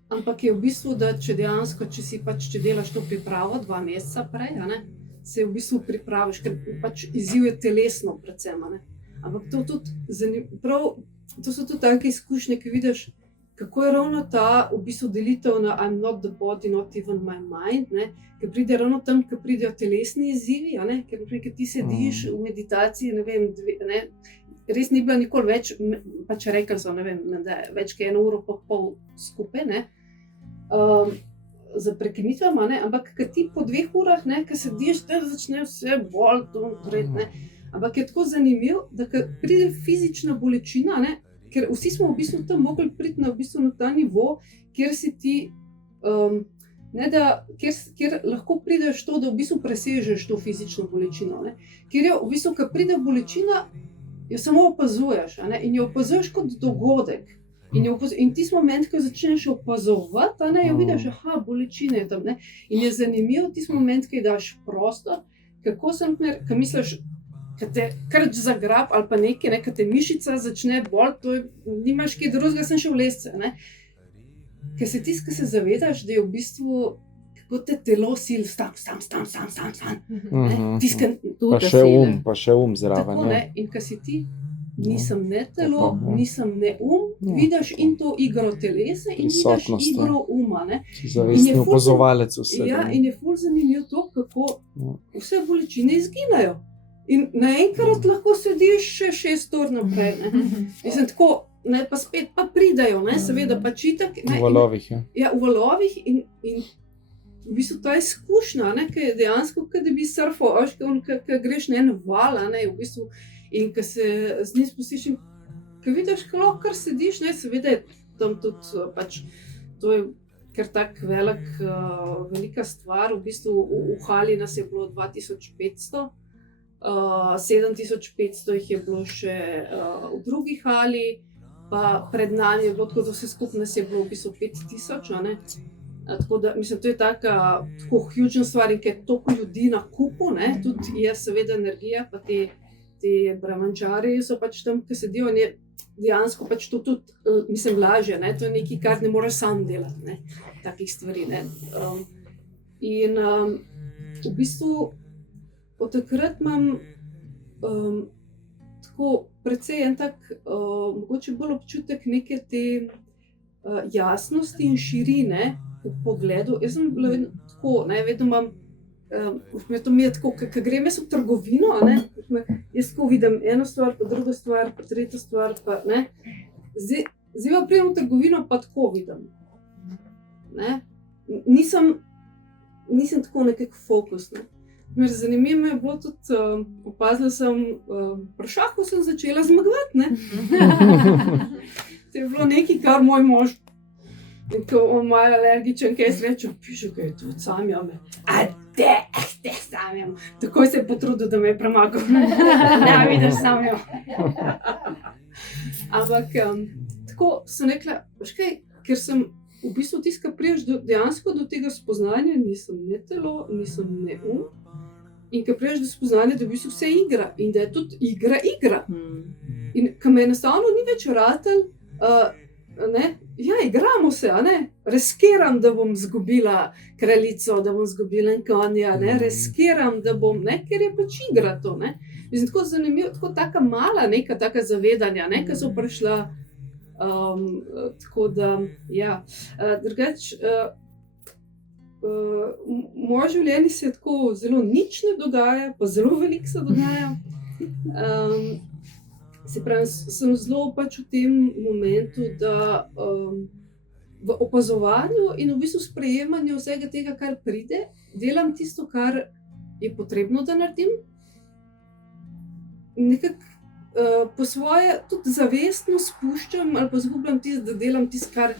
Ampak je v bistvu, da če dejansko, če delaš to pripravo 2 meseca prej, ne, se v bistvu pripraviš, ker pač izziv je telesno predvsem, ne. Ampak to tudi to so tudi take izkušnje, ki vidiš, kako je ravno ta v bistvu delitev na I'm not the body, not even my mind, ne, ker pride ravno tam, ker pridejo telesni izzivi, ne, ker ti sediš v meditaciji, ne vem, res ni bila nikoli več, pač rekli so, ne vem, da je več kot 1 uro pa pol skupaj, ne, za prekinitvama, ne, ampak ko ti po 2 urah, ne, ko sediš, te začne vse bolj to, ne, Ampak je tako zanimivo, da pride fizična bolečina, ne, ker vsi smo v bistvu tam mogli priti na ta nivo, kjer si ti, kjer lahko prideš to, da v bistvu presežeš to fizično bolečino. Ne. Ker je v bistvu, ko pride bolečina, jo samo opazuješ, in jo opazuješ kot dogodek. In tisti moment, ko začneš opazovati, jo vidiš, bolečine je tam. Ne? In je zanimivo tisti moment, ko ji daš prostor, kako sem, ko misliš, ko te krč zagrab ali pa nekaj, ko te mišica začne bolj, nimaš kaj drugega, sem še v lesce. Ker se tisti, ko se zavedaš, da je v bistvu, kako te telo sil, stam. Pa še zraven. Tako, ne? In ko si ti, nisem ne telo, nisem ne vidiš in to igro telesa in vidiš igro uma. Zavestni opazovalec vsega. Ja, in je ful zanimivo to, kako vse bolečine izginejo. In naenkrat lahko sediš še 6 ur naprej. Mislim, tako, pa spet pa pridajo, seveda pa čitak. V valovih, Ja, v valovih in v bistvu ta izkušnja, ki je dejansko, da bi surfal, ko greš na en val, v bistvu. In ko se z njim spustiš, ko vidiš, kako kar sediš, seveda je tam tudi pač, to je kar tak velika stvar, v bistvu v hali nas je bilo 2500, 7500 jih je bilo še v drugi hali, pa pred nami je bilo tako, da vse skupaj nas je bilo v bistvu 5000, tako da, mislim, to je tako huge stvar in ker je toliko ljudi na kupu, tudi je seveda energija, pa ti bramančari so pač tam, ki sedijo, in je dejansko pač to tudi, mislim, lažje, to je nekaj, kar ne moreš sam delati, takih stvari, In v bistvu od takrat imam tako precej en tak, mogoče bolj občutek neke te jasnosti in širine v pogledu. Jaz sem bila vedno tako, vedno imam, to mi je tako, ko grem jaz v trgovino, jaz tako vidim eno stvar, pa drugo stvar, pa tretjo stvar, pa zdaj pa prijem v trgovino, pa tako vidim. Nisem tako nekako fokus. Zanimivo je bilo tudi, opazila sem, pri šahu sem začela zmagovati. To je bilo nekaj, kar moj mož, ko on ima alergičen, kaj jaz rečem, piše, kaj je to, samja me. Te samjam. Takoj se je potrudil, da me je premagal. Ne, vidiš samjam. Ampak tako sem rekla, veš kaj, ker sem v bistvu tiska priješ dejansko do tega spoznanja, nisem ne telo, nisem ne in ko priješ do spoznanja, da v bistvu vse igra in da je tudi igra. In ko me enostavno ni več ratel, igramo se, riskiram, da bom zgubila kraljico, da bom zgubila konja, riskiram, da bom, ker je pač igra to, Mislim, tako zanimivo, tako taka mala neka taka zavedanja, ko so prišla, tako da, ja, drugač, moje življenje se tako zelo nič ne dogaja, pa zelo veliko se dogaja. Se pravi, sem zelo pač v tem momentu, da v opazovanju in v bistvu sprejemanju vsega tega, kar pride, delam tisto, kar je potrebno, da naredim. Nekako po svoje tudi zavestno spuščam ali pa zgubljam tisto, da delam tisto, kar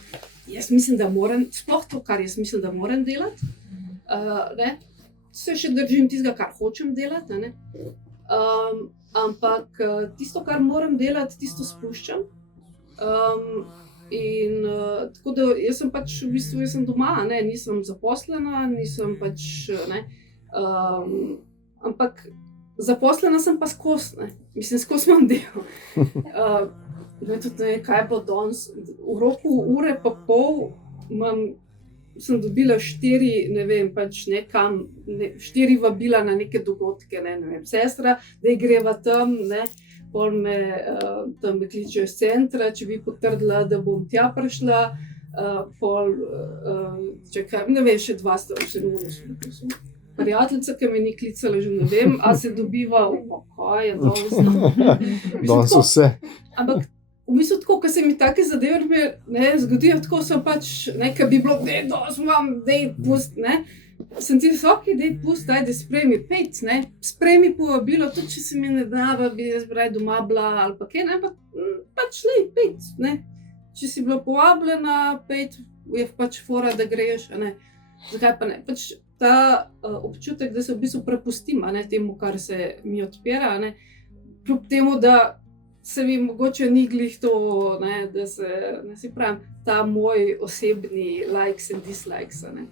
jaz mislim, da moram, sploh to, kar jaz mislim, da moram delati. Se še držim tistega, kar hočem delati, ampak tisto, kar moram delati, tisto spuščam. In tako da jaz sem pač v bistvu, jaz sem doma, nisem zaposlena, nisem pač, ampak zaposlena sem pa skozi, mislim, skozi imam del. Tudi kaj bo danes, v roku ure pa pol sem dobila 4, ne vem, pač nekam, 4 vabila na neke dogodke, ne vem, sestra, da greva tam, pol me tam kličejo iz centra, če bi potrdila, da bom tja prišla, pol, čakaj, ne vem, še 2 sta, prijateljica, ki me ni klicala, že ne vem, a se dobiva, kaj je danes. Danes vse. Ampak v bistvu tako, ko se mi take zadeve zgodijo, tako so pač, ko bi bilo, danes imam, pust, sem ti vsak idej pusti, ajde sprejmi 5, ne, sprejmi povabilo, tudi če se mi ne da, bi jaz raje doma bila ali pa kaj, ne, pač lej 5, ne. Če si bila povabljena 5, je pač fora, da greš, ne. Zakaj pa ne? Pač ta občutek, da se v bistvu prepustim, ne, temu, kar se mi odpira, ne, kljub temu, da se mi mogoče ni glih to, ne, da se, ne si pravim, ta moj osebni likes and dislikes, ne.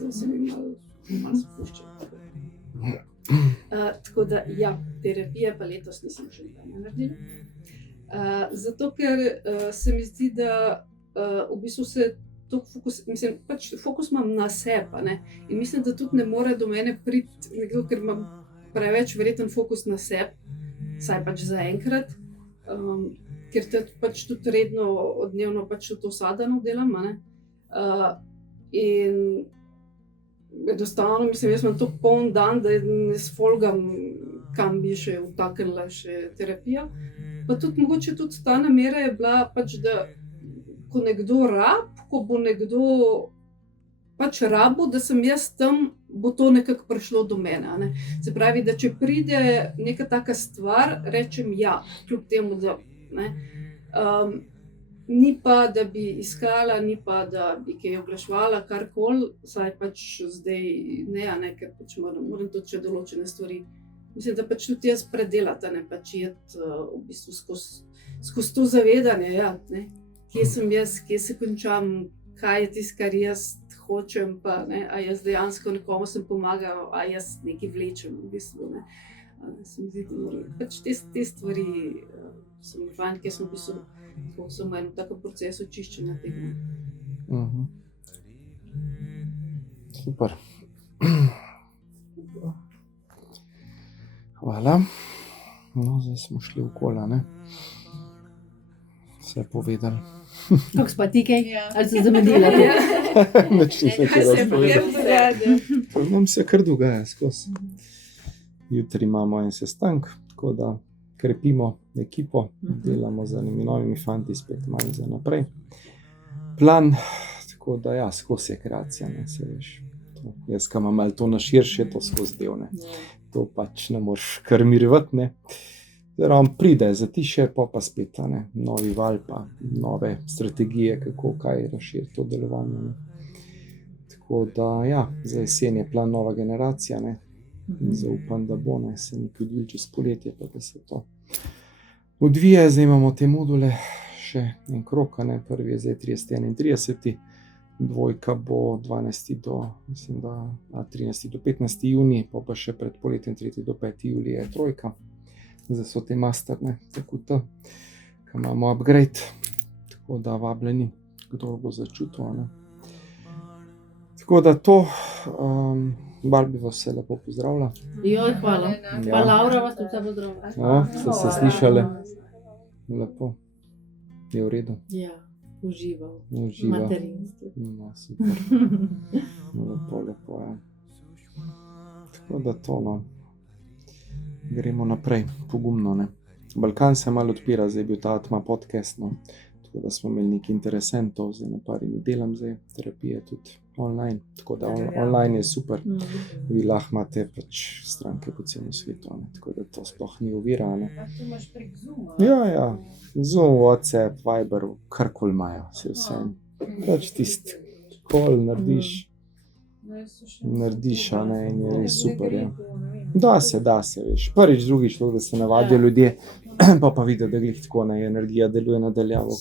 To se mi malo spušča. Tako da, ja, terapije pa letos nisem še nikaj naredila. Zato, ker se mi zdi, da v bistvu se fokus imam na sebe, ne? In mislim, da tudi ne more do mene priti nekdo, ker imam preveč verjeten fokus na sebe, saj pač zaenkrat, ker pač tudi redno, dnevno pač to sadano delam, ne? In enostavno, mislim, jaz imam to poln dan, da ne sfolgam, kam bi še vtaknila še terapija. Pa tudi mogoče tudi ta namera je bila pač, da ko nekdo ko bo nekdo pač rabil, da sem jaz tam, bo to nekako prišlo do mene, ne. Se pravi, da če pride neka taka stvar, rečem ja, kljub temu, da, ne. Ni pa, da bi iskala, ni pa, da bi kaj oglaševala, karkoli, saj pač zdaj ne, ker pač moram tudi še določene stvari. Mislim, da pač tudi jaz predelata, ne, pač jet v bistvu skozi to zavedanje, ja, ne. Kje sem jaz, kje se končam, kaj je tisto, kar jaz hočem, pa ne, a jaz dejansko nekomu sem pomagal, a jaz nekaj vlečem v bistvu, ne. Se mi zdi, da moram, pač te stvari so mi fajn, ker sem v bistvu v enem takem procesu čiščenja tega. Super. Hvala. No, zdaj smo šli okoli, ne? Vse povedali. Kako spa ti kaj? Ali se zamedila? Nič nisem kaj povedal. Nam se kar dogaja skozi. Jutri imamo en sestanek, tako da krepimo ekipo, delamo z enimi novimi fanti, spet malo za naprej. Plan, tako da ja, skozi je kreacija, ne, se veš. To, jaz, kam imam malo to na širše, to skozi del, ne. To pač ne moreš kar mirivati, ne. Zdaj on pride, zatiše, pa spet, ne, novi val, pa nove strategije, kako, kaj razširiti to delovanje, ne. Tako da, ja, za jesen je plan nova generacija, ne. Zaupam, da bo, ne, se nekaj odvil čez poletje, pa da se to odvije. Zdaj imamo te module, še en krok, ne, prvi je zdaj 30. 31. Dvojka bo 12. do, mislim, da 13. do 15. junij, pa še pred poletjem 3. do 5. julij je trojka. Zdaj so te master, ne, tako da, ko imamo upgrade, tako da vabljeni, kdo bo začutil, ne. Tako da to, Bal bi vas vse lepo pozdravila. Joj, hvala. Pa Laura vas tudi vse pozdravila. No, ste se slišali? Lepo. Je v redu? Ja, užival. Užival. Materinstvo. No, super. Lepo, ja. Tako da to, no. Gremo naprej, pogumno, ne. Balkan se malo odpira, zdaj je bil ta Atma podcast, no. Tako da smo imeli nekaj interesentov, zdaj na parimi delam zdaj, terapije tudi online, tako da online je super. Vi lahko imate pač stranke po celem svetu, ne, tako da to sploh ni ovira, ne. A to imaš prek Zooma? Ja, Zoom, WhatsApp, Viber, karkoli imajo, vse. Pač tisti call narediš, a ne, in je res super, ja. Da se, veš. Prvič, drugič, da se navadijo ljudje, pa vidi, da glih tako, ne, energija deluje nadaljavo,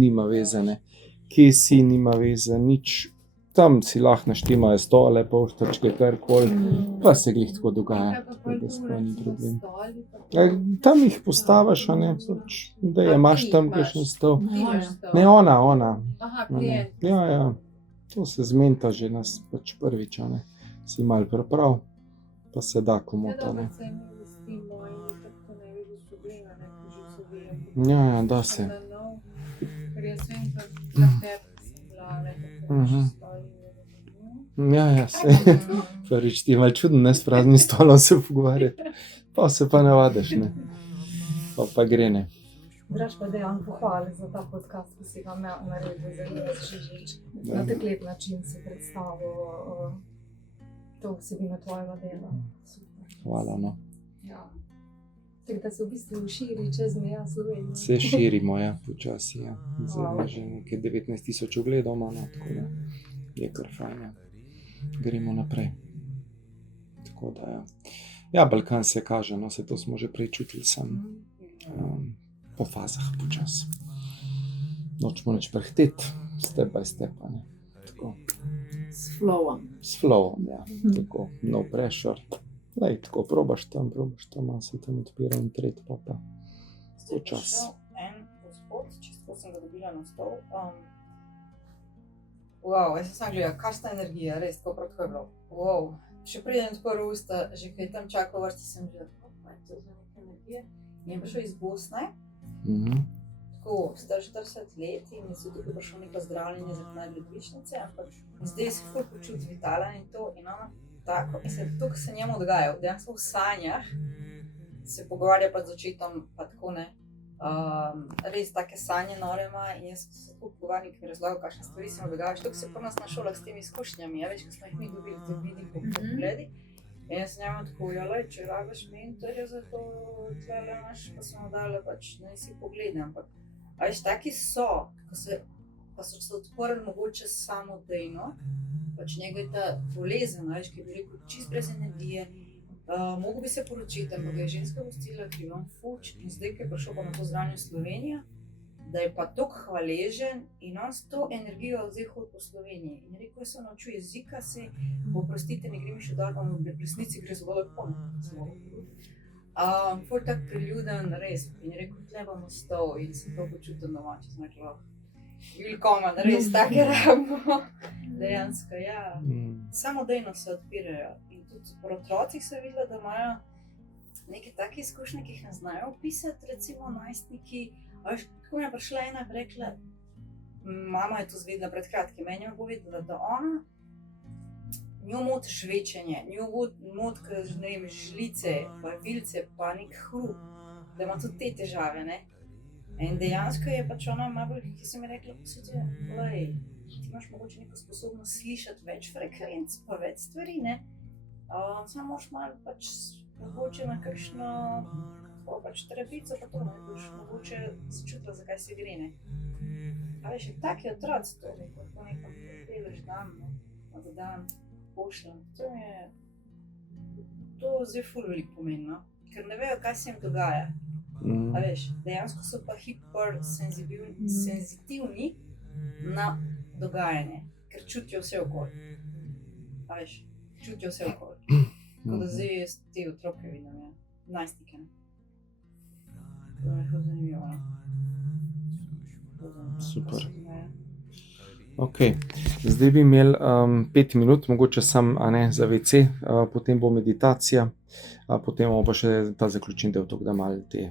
nima veze, ne. Kje si, nima veze, nič. Tam si lahko naštimajo stole, poštačke, karkoli, pa se glih tako dogaja, tako da sploh ni problem. Tam jih postaviš, a ne, pač, da je imaš tam kakšen stol. Ne, ona. Aha, klient. Ja, to se zmenta že nas pač prvič, a ne, si malo priprav, pa se da komota, ne. Ja, da se. Ja, sej. Prvič ti je malo čudno, ne, s praznim stolom se pogovarjati. Pa se pa navadiš, ne. Pa gre, ne. Drugač pa dejan pohvali za ta podcast, ki si ga naredil za Ines Žižič. Na tak lep način si predstavil to vsebino tvojega dela. Super. Hvala. No. Ja. Tako da se v bistvu širi čez meja Slovenije. Se širimo, ja, počasi. Ja. Zdaj ima že nekaj 19,000 ogledov, no, tako da je kar fajn. Ja. Gremo naprej. Tako da, ja. Ja, Balkan se kaže, no, se to smo že prej čutili sam. Po fazah počasi. Nočemo nič prehteti, step by step, ne. Tako. S flowom. S flowom, ja. Tako, no pressure. Lej, tako, probaš tam, malo se tam odpira in tret, pa počas. En gospod, čisto sem ga dobila na stol. Wow, jaz sem sam gledala, kakšna energija, res, tako prav tako je bilo. Wow, še preden odprl usta, že kaj tam čakal vrsti, sem že pa je to za neke energije. In je prišel iz Bosne, tako, star 40 let in je se tukaj prišel neko zdravljenje za knadne odličnice, ampak zdaj se ful počuti vitalen in to, in ono tako, in se tukaj se njemu dogaja, dejansko v sanjah se pogovarja pa z očetom, pa tako ne. Res take sanje nore ima in jaz se tako pogovarjam, ki mi razlagal, kakšne stvari se mu dogajajo. Tukaj se pri nas na šolah s temi izkušnjami, ja, veš, ko smo jih mi dobili, te vidi po pogledi. In jaz sem njemu tako, lej, če rabiš mentorja za to, tlele imaš, pa smo dali, pač ne si pogledi, ampak a veš, taki so, ko so se odprli mogoče samodejno, pač njega je ta bolezen, veš, ki bi rekel, čist brez energije, mogel bi se poročiti, ampak je ženska gostila, ki je vam fuč in zdaj, ki je prišel pa na to zdravljenje v Slovenijo, da je pa toliko hvaležen in on s to energijo zdaj hodi po Sloveniji. In rekel, jaz sem naučil jezika, se, oprostite, ne gre mi še dol, pa v resnici gre zelo lepo. Ful tak priljuden, res. In je rekel, tle bom ostal in sem to počutil doma, če sem rekla, Willkommen, res, take rabimo. Dejansko, ja. Samodejno se odpirajo. In tudi pri otrocih se videla, da imajo neke take izkušnje, ki jih ne znajo opisati, recimo najstniki. Tako mi je prišla ena in rekla, mama je to zvedela pred kratkim, meni je povedala, da ona, njo moti žvečenje, njo moti, ne vem, žlice, pa vilce, pa nek hrup, da ima tudi te težave, ne. In dejansko je pač ona malo, ki sem mi rekla, posvetila, lej, ti imaš mogoče neko sposobnost slišati več frekvenc, pa več stvari, ne. Samo moraš malo pač mogoče na kakšno pač terapico, pa to ne boš mogoče začutila, zakaj se gre, ne. A veš, taki otroci to, lahko nekam pripeleš dan, ne, na dan pošljem. To zdaj ful veliko pomeni, no, ker ne vejo, kaj se jim dogaja. A veš, dejansko so pa senzitivni na dogajanje, ker čutijo vse okoli. A veš, čutijo vse okoli. Tako da zdaj jaz te otroke vidim, ja, najstnike, ne. To je ful zanimivo, ne. Super. Ok, zdaj bi imeli 5 minut, mogoče sam, a ne, za WC, potem bo meditacija, potem bomo pa še ta zaključen del, tako da malo te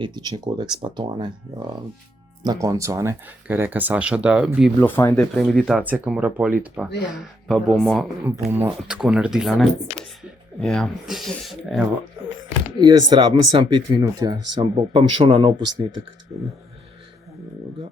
etični kodeks pa to, a ne, na koncu, a ne, ker je reka Saša, da bi bilo fajn, da je prej meditacija, ki mora pol iti, pa bomo tako naredili, ne. Ja, evo, jaz rabim sam 5 minut, ja, pa bom šel na nov posnetek, tako da.